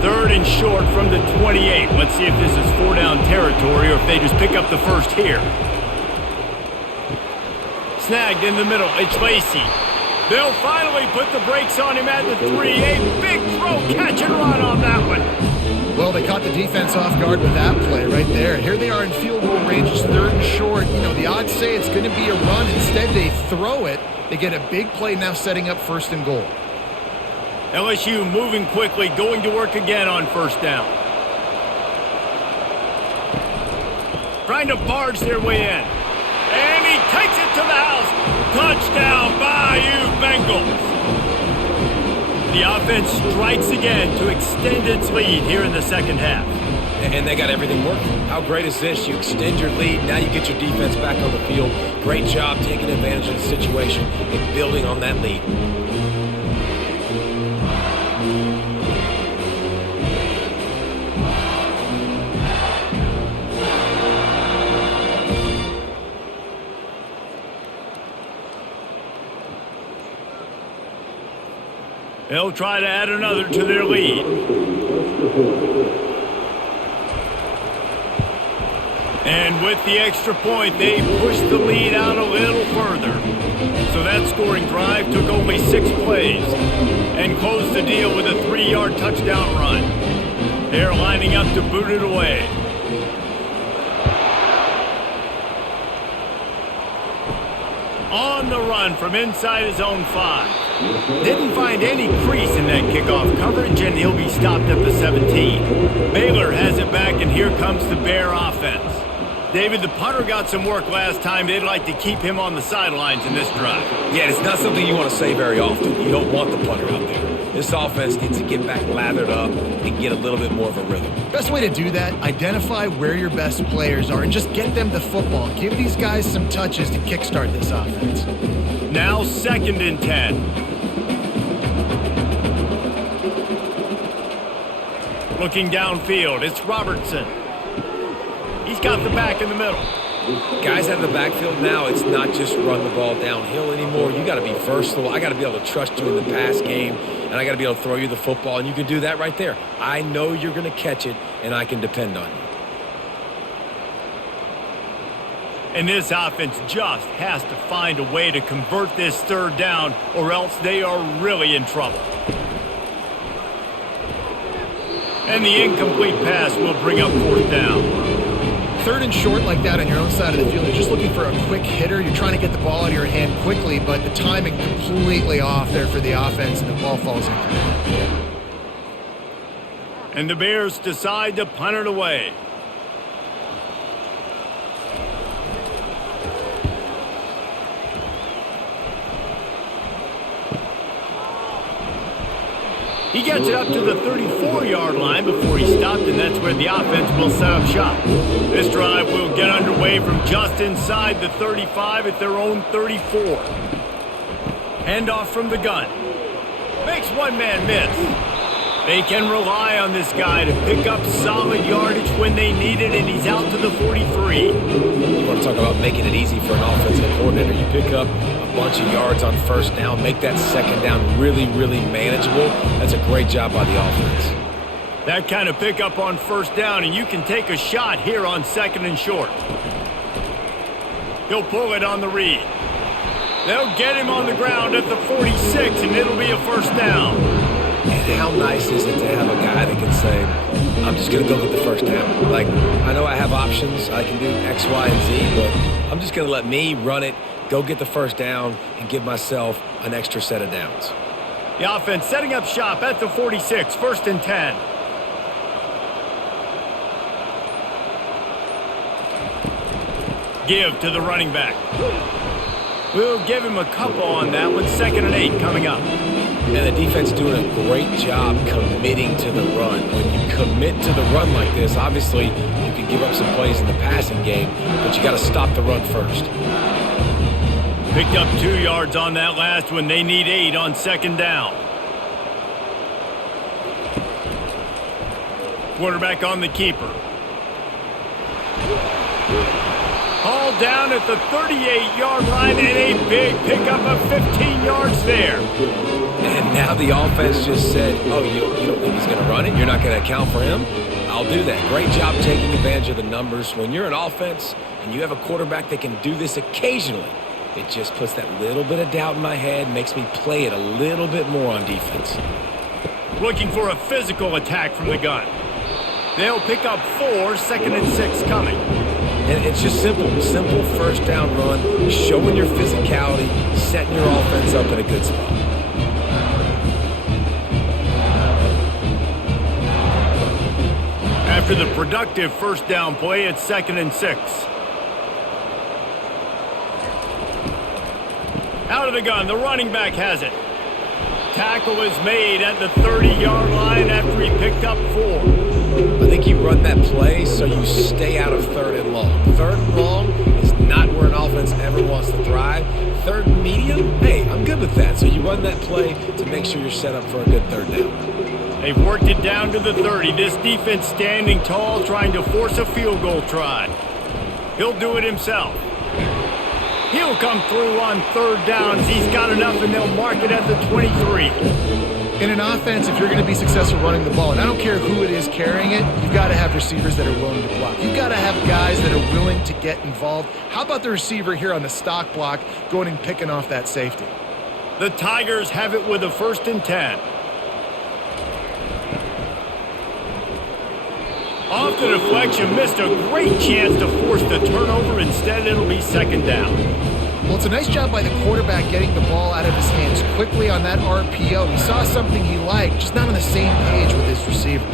Third and short from the 28. Let's see if this is 4-down territory or if they just pick up the first here. Snagged in the middle. It's Lacey. They'll finally put the brakes on him at the 3. A big throw, catch and run on that one. Well, they caught the defense off guard with that play right there. Here they are in field goal range, it's 3rd and short. You know, the odds say it's going to be a run. Instead, they throw it. They get a big play now setting up 1st and goal. LSU moving quickly, going to work again on first down. Trying to barge their way in. And he takes it to the house. Touchdown, Bayou Bengals. The offense strikes again to extend its lead here in the second half. And they got everything working. How great is this? You extend your lead. Now you get your defense back on the field. Great job taking advantage of the situation and building on that lead. They'll try to add another to their lead. And with the extra point, they push the lead out a little further. So that scoring drive took only 6 plays and closed the deal with a 3-yard touchdown run. They're lining up to boot it away. On the run from inside his own 5. Didn't find any crease in that kickoff coverage, and he'll be stopped at the 17. Baylor has it back, and here comes the Bear offense. David, the punter got some work last time. They'd like to keep him on the sidelines in this drive. Yeah, it's not something you want to say very often. You don't want the punter out there. This offense needs to get back lathered up and get a little bit more of a rhythm. Best way to do that, identify where your best players are and just get them the football. Give these guys some touches to kickstart this offense. Now 2nd and 10. Looking downfield, it's Robertson. He's got the back in the middle. Guys out of the backfield now, it's not just run the ball downhill anymore. You got to be versatile. I got to be able to trust you in the pass game, and I got to be able to throw you the football, and you can do that right there. I know you're going to catch it, and I can depend on you. And this offense just has to find a way to convert this third down, or else they are really in trouble. And the incomplete pass will bring up fourth down. Third and short like that on your own side of the field, you're just looking for a quick hitter. You're trying to get the ball out of your hand quickly, but the timing completely off there for the offense, and the ball falls in. And the Bears decide to punt it away. He gets it up to the 34-yard line before he stopped, and that's where the offense will set up shop. This drive will get underway from just inside the 35 at their own 34. Handoff from the gun. Makes one man miss. They can rely on this guy to pick up solid yardage when they need it, and he's out to the 43. You want to talk about making it easy for an offensive coordinator. You pick up a bunch of yards on first down, make that second down really, really manageable. That's a great job by the offense. That kind of pickup on first down, and you can take a shot here on second and short. He'll pull it on the read. They'll get him on the ground at the 46, and it'll be a first down. And how nice is it to have a guy that can say, I'm just going to go get the first down. Like, I know I have options. I can do X, Y, and Z, but I'm just going to let me run it, go get the first down, and give myself an extra set of downs. The offense setting up shop at the 46, first and 10. Give to the running back. We'll give him a couple on that one, second and 8 coming up. And the defense doing a great job committing to the run. When you commit to the run like this, obviously you can give up some plays in the passing game, but you got to stop the run first. Picked up 2 yards on that last one. They need 8 on second down. Quarterback on the keeper. Hauled down at the 38-yard line, and a big pickup of 15 yards there. And now the offense just said, oh, you don't think he's going to run it? You're not going to account for him? I'll do that. Great job taking advantage of the numbers. When you're an offense and you have a quarterback that can do this occasionally, it just puts that little bit of doubt in my head, makes me play it a little bit more on defense. Looking for a physical attack from the gun. They'll pick up 4, second and 6 coming. And it's just simple first down run, showing your physicality, setting your offense up in a good spot. After the productive first down play, it's second and 6. Out of the gun, the running back has it. Tackle is made at the 30-yard line after he picked up 4. I think you run that play so you stay out of third and long. Third and long is not where an offense ever wants to thrive. Third and medium, hey, I'm good with that. So you run that play to make sure you're set up for a good third down. They've worked it down to the 30. This defense standing tall, trying to force a field goal try. He'll do it himself. He'll come through on third downs. He's got enough, and they'll mark it at the 23. In an offense, if you're going to be successful running the ball, and I don't care who it is carrying it, you've got to have receivers that are willing to block. You've got to have guys that are willing to get involved. How about the receiver here on the stock block going and picking off that safety? The Tigers have it with a first and 10. Off the deflection, missed a great chance to force the turnover. Instead, it'll be second down. Well, it's a nice job by the quarterback getting the ball out of his hands quickly on that RPO. He saw something he liked, just not on the same page with his receiver.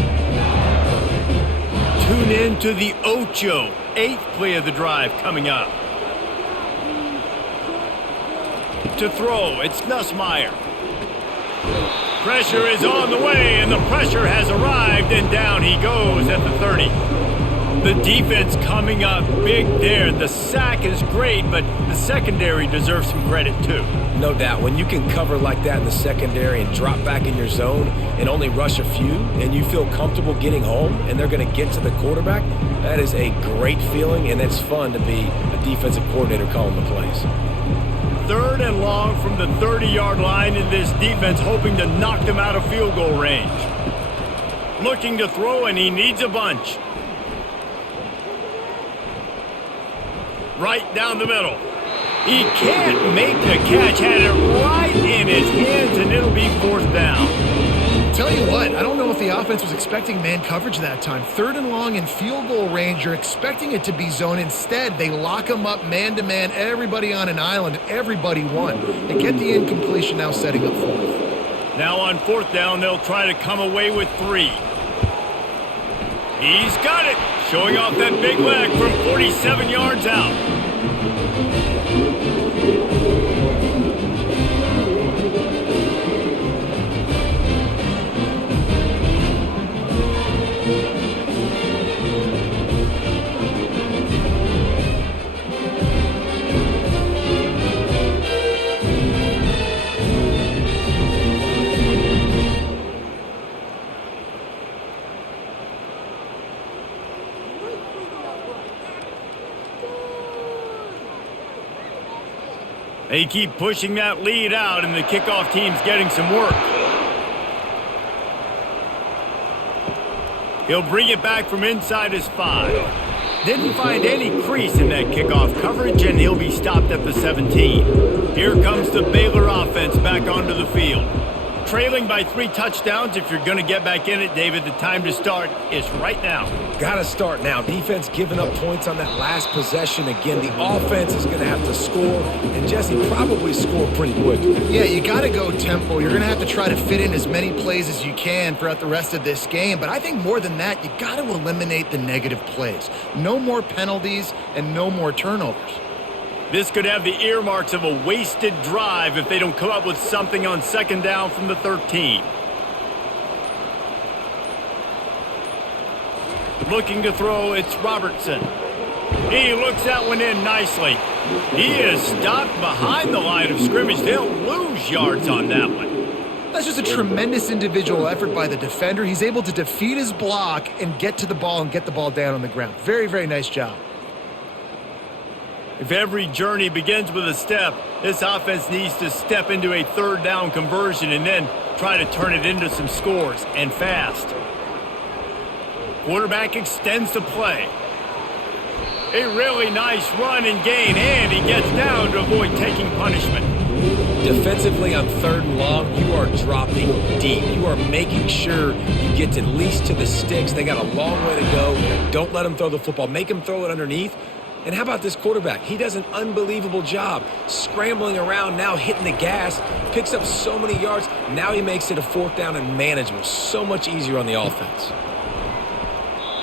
Tune in to the Ocho, 8th play of the drive coming up. To throw, it's Nussmeier. Pressure is on the way, and the pressure has arrived, and down he goes at the 30. The defense coming up big there. The sack is great, but the secondary deserves some credit too. No doubt. When you can cover like that in the secondary and drop back in your zone and only rush a few, and you feel comfortable getting home and they're going to get to the quarterback, that is a great feeling, and it's fun to be a defensive coordinator calling the plays. 3rd and long from the 30-yard line, in this defense hoping to knock them out of field goal range. Looking to throw, and he needs a bunch. Right down the middle. He can't make the catch. Had it right in his hands, and it'll be 4th down. Tell you what, I don't know if the offense was expecting man coverage that time. 3rd and long in field goal range, you're expecting it to be zone. Instead, they lock him up man-to-man, everybody on an island, everybody won. They get the incompletion, now setting up 4th. Now on 4th down, they'll try to come away with 3. He's got it, showing off that big leg from 47 yards out. They keep pushing that lead out, and the kickoff team's getting some work. He'll bring it back from inside his 5. Didn't find any crease in that kickoff coverage, and he'll be stopped at the 17. Here comes the Baylor offense back onto the field. Trailing by 3 touchdowns. If you're going to get back in it, David, the time to start is right now. Got to start now. Defense giving up points on that last possession. Again, the offense is going to have to score, and Jesse probably score pretty quickly. Yeah, you got to go tempo. You're going to have to try to fit in as many plays as you can throughout the rest of this game. But I think more than that, you got to eliminate the negative plays. No more penalties and no more turnovers. This could have the earmarks of a wasted drive if they don't come up with something on 2nd down from the 13. Looking to throw, it's Robertson. He looks that one in nicely. He is stopped behind the line of scrimmage. They'll lose yards on that one. That's just a tremendous individual effort by the defender. He's able to defeat his block and get to the ball and get the ball down on the ground. Very, very nice job. If every journey begins with a step, this offense needs to step into a 3rd down conversion and then try to turn it into some scores, and fast. Quarterback extends the play. A really nice run and gain, and he gets down to avoid taking punishment. Defensively on 3rd and long, you are dropping deep. You are making sure you get at least to the sticks. They got a long way to go. Don't let them throw the football. Make them throw it underneath. And how about this quarterback? He does an unbelievable job scrambling around, now hitting the gas, picks up so many yards. Now he makes it a 4th down and manageable. So much easier on the offense.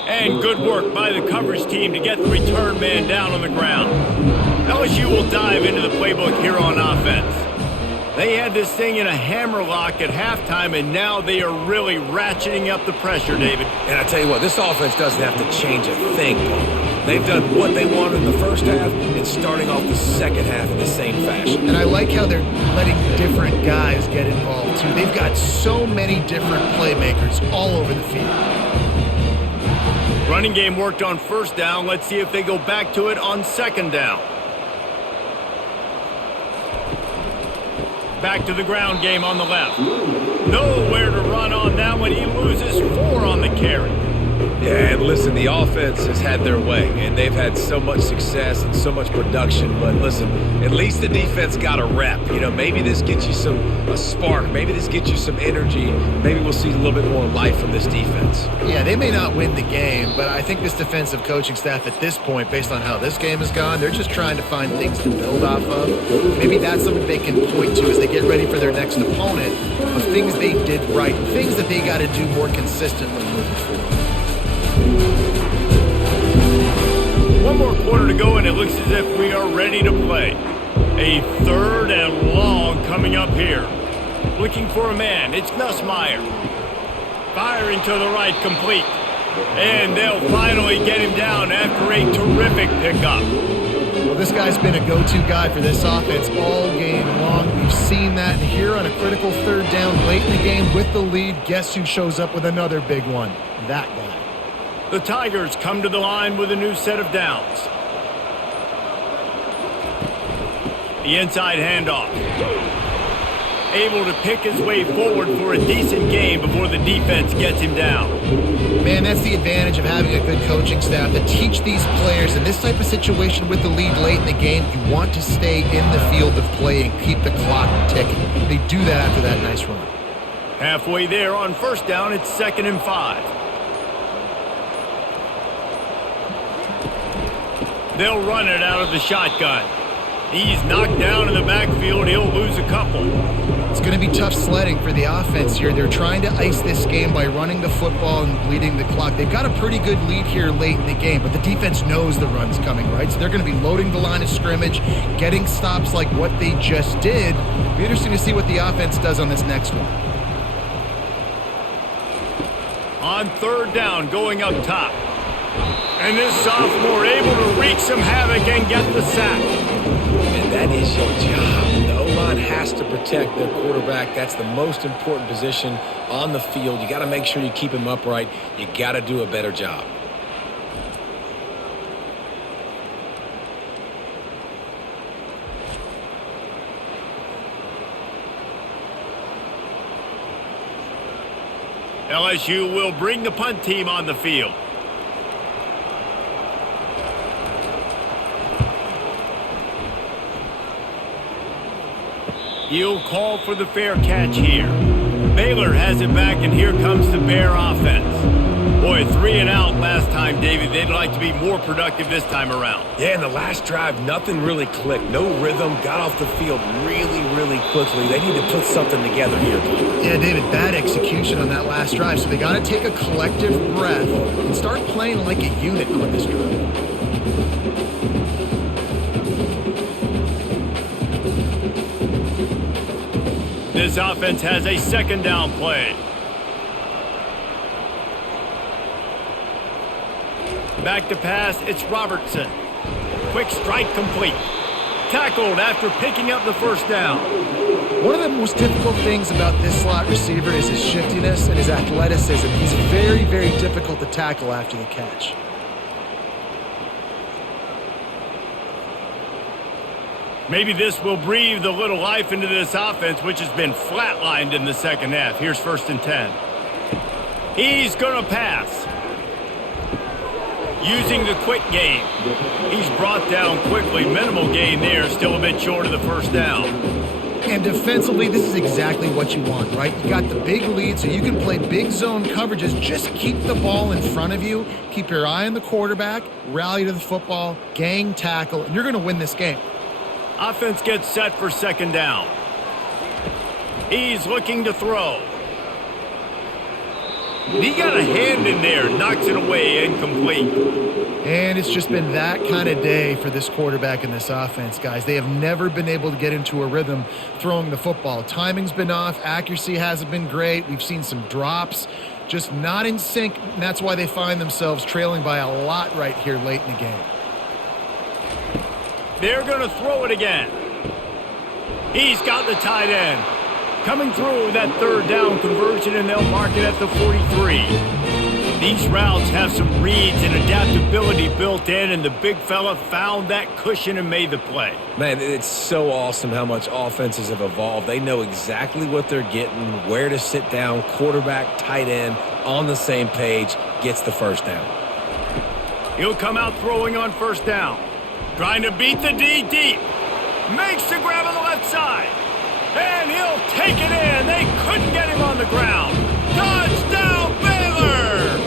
And good work by the coverage team to get the return man down on the ground. LSU will dive into the playbook here on offense. They had this thing in a hammerlock at halftime, and now they are really ratcheting up the pressure, David. And I tell you what, this offense doesn't have to change a thing. They've done what they wanted in the first half and starting off the second half in the same fashion. And I like how they're letting different guys get involved, too. They've got so many different playmakers all over the field. Running game worked on 1st down. Let's see if they go back to it on 2nd down. Back to the ground game on the left. Nowhere to run on that one. He loses 4 on the carry. Yeah, and listen, the offense has had their way, and they've had so much success and so much production. But listen, at least the defense got a rep. You know, maybe this gets you a spark. Maybe this gets you some energy. Maybe we'll see a little bit more life from this defense. Yeah, they may not win the game, but I think this defensive coaching staff at this point, based on how this game has gone, they're just trying to find things to build off of. Maybe that's something they can point to as they get ready for their next opponent, of things they did right, things that they got to do more consistently moving forward. 1 more quarter to go, and it looks as if we are ready to play. A 3rd and long coming up here. Looking for a man. It's Nussmeier. Firing to the right, complete. And they'll finally get him down after a terrific pickup. Well, this guy's been a go-to guy for this offense all game long. We've seen that here on a critical third down late in the game with the lead. Guess who shows up with another big one? That guy. The Tigers come to the line with a new set of downs. The inside handoff. Able to pick his way forward for a decent game before the defense gets him down. Man, that's the advantage of having a good coaching staff to teach these players in this type of situation with the lead late in the game. You want to stay in the field of play and keep the clock ticking. They do that after that nice run. Halfway there on first down, it's 2nd and 5. They'll run it out of the shotgun. He's knocked down in the backfield. He'll lose a couple. It's going to be tough sledding for the offense here. They're trying to ice this game by running the football and bleeding the clock. They've got a pretty good lead here late in the game, but the defense knows the run's coming, right? So they're going to be loading the line of scrimmage, getting stops like what they just did. It'll be interesting to see what the offense does on this next one. On third down, going up top. And this sophomore able to wreak some havoc and get the sack. And that is your job. The O-line has to protect their quarterback. That's the most important position on the field. You got to make sure you keep him upright. You got to do a better job. LSU will bring the punt team on the field. He'll call for the fair catch here. Baylor has it back, and here comes the Bear offense. Boy, 3 and out last time, David. They'd like to be more productive this time around. Yeah, in the last drive, nothing really clicked. No rhythm, got off the field really, really quickly. They need to put something together here. Yeah, David, bad execution on that last drive, so they got to take a collective breath and start playing like a unit on this drive. This offense has a 2nd down play. Back to pass, it's Robertson. Quick strike complete. Tackled after picking up the first down. One of the most difficult things about this slot receiver is his shiftiness and his athleticism. He's very, very difficult to tackle after the catch. Maybe this will breathe a little life into this offense, which has been flatlined in the second half. Here's 1st and 10. He's going to pass. Using the quick game. He's brought down quickly. Minimal gain there. Still a bit short of the first down. And defensively, this is exactly what you want, right? You got the big lead, so you can play big zone coverages. Just keep the ball in front of you. Keep your eye on the quarterback. Rally to the football. Gang tackle. And you're going to win this game. Offense gets set for 2nd down. He's looking to throw. He got a hand in there, knocks it away, incomplete. And it's just been that kind of day for this quarterback and this offense, guys. They have never been able to get into a rhythm throwing the football. Timing's been off. Accuracy hasn't been great. We've seen some drops, just not in sync. And that's why they find themselves trailing by a lot right here late in the game. They're going to throw it again. He's got the tight end. Coming through that 3rd down conversion, and they'll mark it at the 43. These routes have some reads and adaptability built in, and the big fella found that cushion and made the play. Man, it's so awesome how much offenses have evolved. They know exactly what they're getting, where to sit down, quarterback, tight end, on the same page, gets the first down. He'll come out throwing on 1st down. Trying to beat the D deep. Makes the grab on the left side. And he'll take it in. They couldn't get him on the ground. Touchdown, Baylor!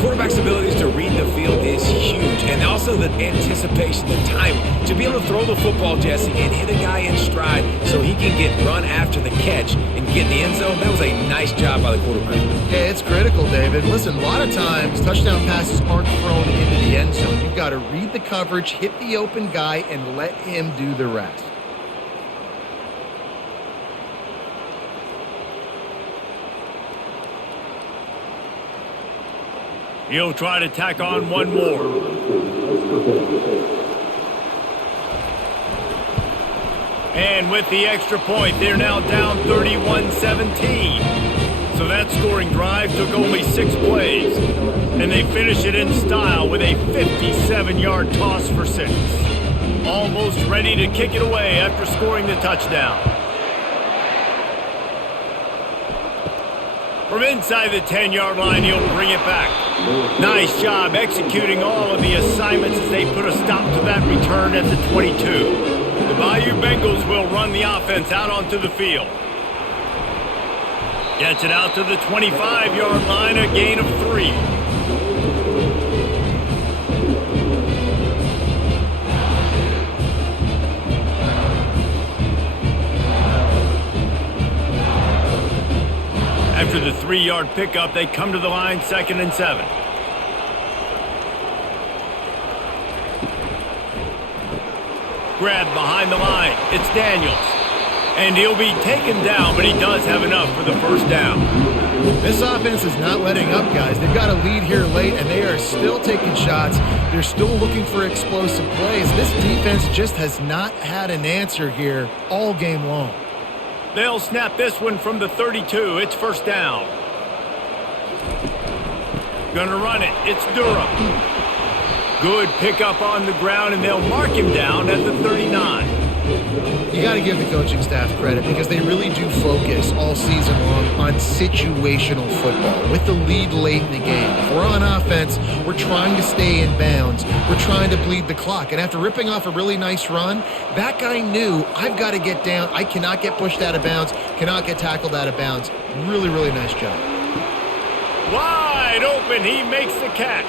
Quarterback's abilities to read the field is huge. And also the anticipation, the timing. To be able to throw the football, Jesse, and hit a guy in stride so he can get run after the catch and get in the end zone, that was a nice job by the quarterback. Yeah, it's critical, David. Listen, a lot of times touchdown passes aren't thrown into the end zone. You've got to read the coverage, hit the open guy, and let him do the rest. He'll try to tack on one more. And with the extra point, they're now down 31-17. So that scoring drive took only 6 plays. And they finish it in style with a 57-yard toss for 6. Almost ready to kick it away after scoring the touchdown. From inside the 10-yard line, he'll bring it back. Nice job executing all of the assignments as they put a stop to that return at the 22. The Bayou Bengals will run the offense out onto the field. Gets it out to the 25-yard line, a gain of 3. After the 3-yard pickup, they come to the line 2nd and 7. Grabbed behind the line. It's Daniels. And he'll be taken down, but he does have enough for the first down. This offense is not letting up, guys. They've got a lead here late, and they are still taking shots. They're still looking for explosive plays. This defense just has not had an answer here all game long. They'll snap this one from the 32. It's first down. Gonna run it. It's Durham. Good pickup on the ground, and they'll mark him down at the 39. You got to give the coaching staff credit because they really do focus all season long on situational football with the lead late in the game. If we're on offense, we're trying to stay in bounds. We're trying to bleed the clock. And after ripping off a really nice run, that guy knew, I've got to get down. I cannot get pushed out of bounds, cannot get tackled out of bounds. Really, really nice job. Wide open, he makes the catch.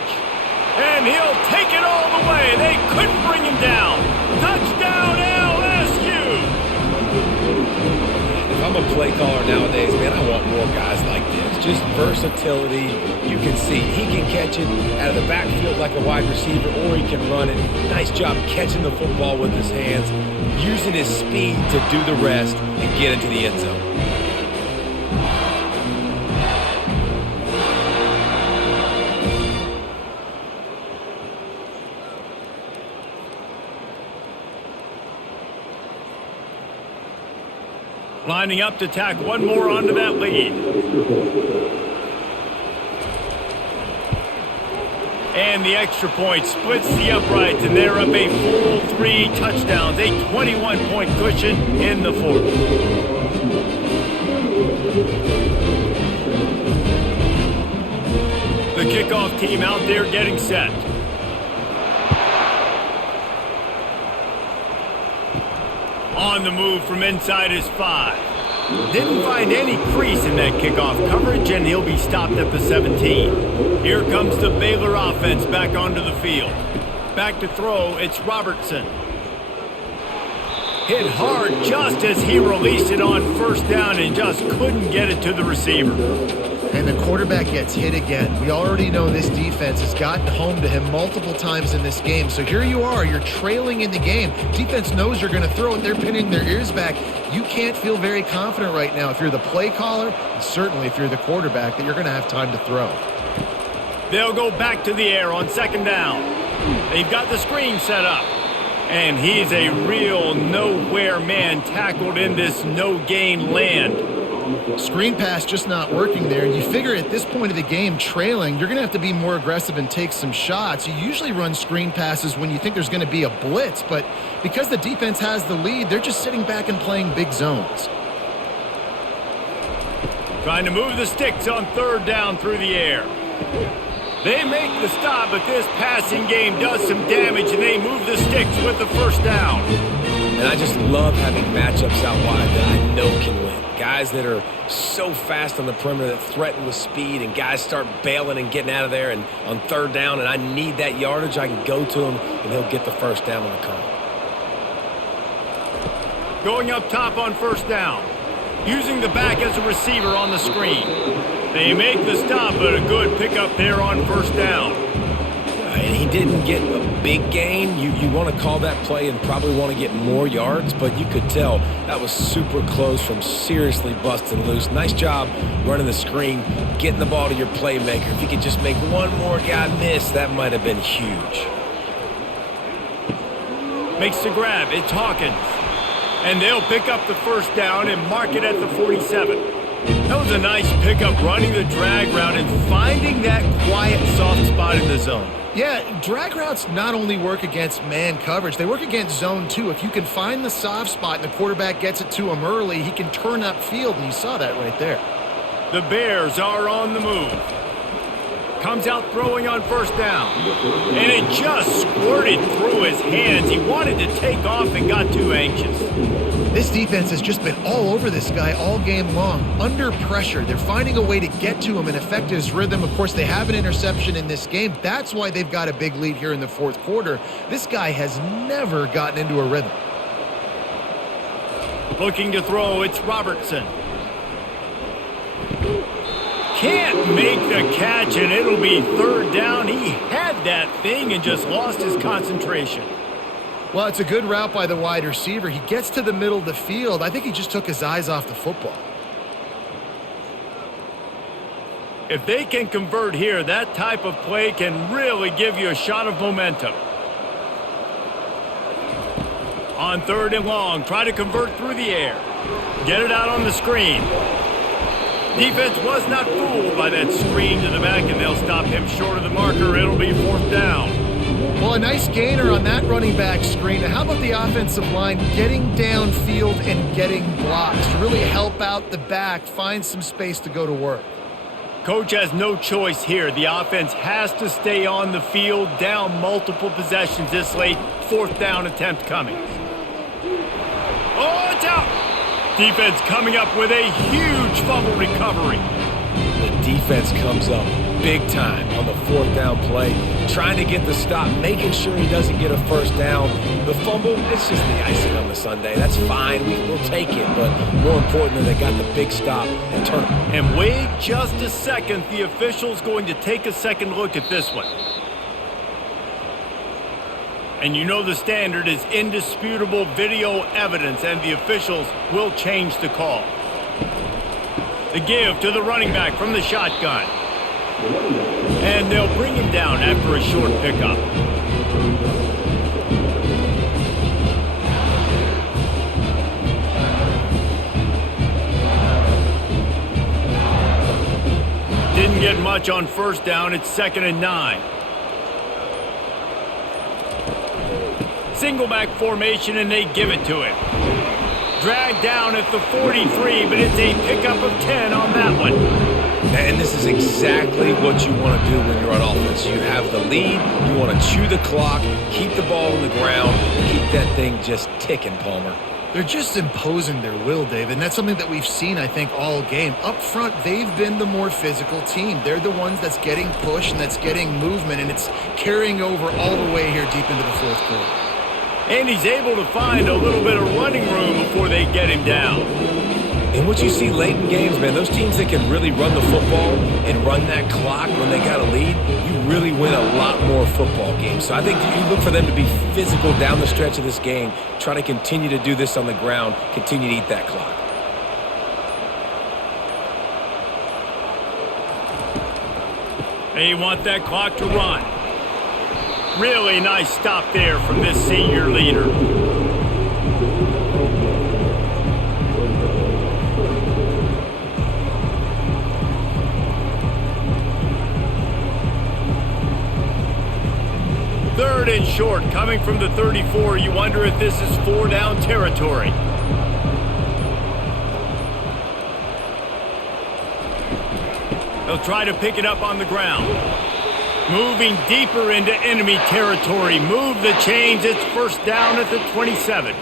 And he'll take it all the way. They couldn't bring him down. Touchdown, LSU! If I'm a play caller nowadays, man, I want more guys like this. Just versatility. You can see he can catch it out of the backfield like a wide receiver, or he can run it. Nice job catching the football with his hands, using his speed to do the rest and get into the end zone. Lining up to tack one more onto that lead. And the extra point splits the uprights, and they're up a full 3 touchdowns, a 21-point cushion in the 4th. The kickoff team out there getting set. On the move from inside his 5. Didn't find any crease in that kickoff coverage, and he'll be stopped at the 17. Here comes the Baylor offense back onto the field. Back to throw, it's Robertson. Hit hard just as he released it on first down and just couldn't get it to the receiver. And the quarterback gets hit again. We already know this defense has gotten home to him multiple times in this game. So here you are, you're trailing in the game. Defense knows you're going to throw it. They're pinning their ears back. You can't feel very confident right now if you're the play caller, and certainly if you're the quarterback, that you're going to have time to throw. They'll go back to the air on 2nd down. They've got the screen set up. And he's a real nowhere man tackled in this no-gain land. Screen pass just not working there. And you figure at this point of the game, trailing, you're going to have to be more aggressive and take some shots. You usually run screen passes when you think there's going to be a blitz, but because the defense has the lead, they're just sitting back and playing big zones. Trying to move the sticks on 3rd down through the air. They make the stop, but this passing game does some damage, and they move the sticks with the first down. And I just love having matchups out wide that I know can win. Guys that are so fast on the perimeter that threaten with speed, and guys start bailing and getting out of there and on 3rd down, and I need that yardage. I can go to him, and he'll get the first down on the curve. Going up top on 1st down. Using the back as a receiver on the screen. They make the stop, but a good pickup there on 1st down. And he didn't get a big gain. You want to call that play and probably want to get more yards, but you could tell that was super close from seriously busting loose. Nice job running the screen, getting the ball to your playmaker. If you could just make one more guy miss, that might have been huge. Makes the grab. It's Hawkins. And they'll pick up the first down and mark it at the 47. That was a nice pickup, running the drag route and finding that quiet, soft spot in the zone. Yeah, drag routes not only work against man coverage, they work against zone too. If you can find the soft spot and the quarterback gets it to him early, he can turn upfield, and you saw that right there. The Bears are on the move. Comes out throwing on first down. And it just squirted through his hands. He wanted to take off and got too anxious. This defense has just been all over this guy all game long. Under pressure, they're finding a way to get to him and affect his rhythm. Of course, they have an interception in this game. That's why they've got a big lead here in the fourth quarter. This guy has never gotten into a rhythm. Looking to throw, it's Robertson. Can't make the catch, and it'll be third down. He had that thing and just lost his concentration. Well, it's a good route by the wide receiver. He gets to the middle of the field. I think he just took his eyes off the football. If they can convert here, that type of play can really give you a shot of momentum. On third and long, try to convert through the air. Get it out on the screen. Defense was not fooled by that screen to the back, and they'll stop him short of the marker. It'll be fourth down. Well, a nice gainer on that running back screen. Now, how about the offensive line getting downfield and getting blocks to really help out the back, find some space to go to work? Coach has no choice here. The offense has to stay on the field, down multiple possessions this late. Fourth down attempt coming. Oh, it's out! Defense coming up with a huge fumble recovery. The defense comes up big time on the fourth down play, trying to get the stop, making sure he doesn't get a first down. The fumble, it's just the icing on the sundae. That's fine. We'll take it, but more importantly, they got the big stop and turn. And wait just a second. The official's going to take a second look at this one. And you know the standard is indisputable video evidence, and the officials will change the call. The give to the running back from the shotgun. And they'll bring him down after a short pickup. Didn't get much on first down. It's 2nd and 9. Single back formation, and they give it to him. Dragged down at the 43, but it's a pickup of 10 on that one. And this is exactly what you want to do when you're on offense. You have the lead, you want to chew the clock, keep the ball on the ground, keep that thing just ticking, Palmer. They're just imposing their will, Dave, and that's something that we've seen, I think, all game. Up front, they've been the more physical team. They're the ones that's getting pushed and that's getting movement, and it's carrying over all the way here deep into the fourth quarter. And he's able to find a little bit of running room before they get him down. And what you see late in games, man, those teams that can really run the football and run that clock when they got a lead, you really win a lot more football games. So I think you look for them to be physical down the stretch of this game, try to continue to do this on the ground, continue to eat that clock. They want that clock to run. Really nice stop there from this senior leader. Third and short, coming from the 34. You wonder if this is 4-down territory. They'll try to pick it up on the ground. Moving deeper into enemy territory. Move the chains. It's first down at the 27.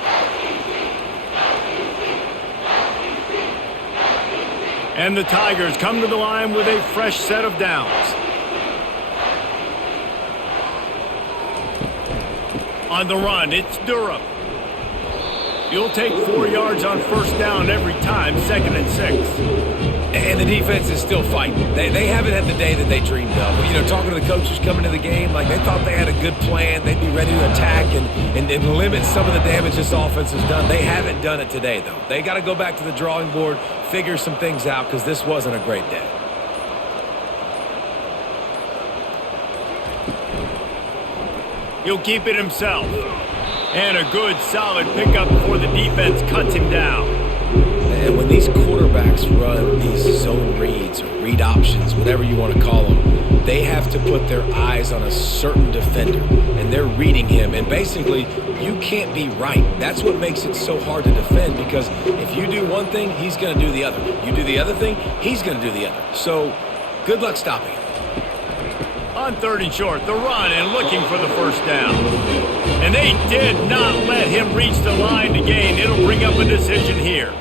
And the Tigers come to the line with a fresh set of downs. On the run, it's Durham. You'll take 4 yards on first down every time, 2nd and 6. And the defense is still fighting. They haven't had the day that they dreamed of. You know, talking to the coaches coming to the game, like they thought they had a good plan. They'd be ready to attack and limit some of the damage this offense has done. They haven't done it today, though. They got to go back to the drawing board, figure some things out, because this wasn't a great day. He'll keep it himself. And a good, solid pickup before the defense cuts him down. And when these quarterbacks run these zone reads or read options, whatever you want to call them, they have to put their eyes on a certain defender, and they're reading him. And basically, you can't be right. That's what makes it so hard to defend, because if you do one thing, he's going to do the other. You do the other thing, he's going to do the other. So good luck stopping it. On 3rd and short, the run and looking for the first down. And they did not let him reach the line to gain. It'll bring up a decision here.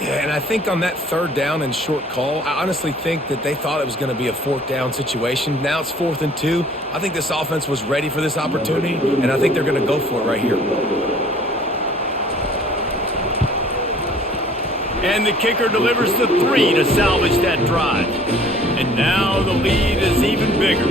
Yeah, and I think on that 3rd down and short call, I honestly think that they thought it was going to be a 4th down situation. Now it's 4th and 2. I think this offense was ready for this opportunity, and I think they're going to go for it right here. And the kicker delivers the 3 to salvage that drive. And now the lead is even bigger.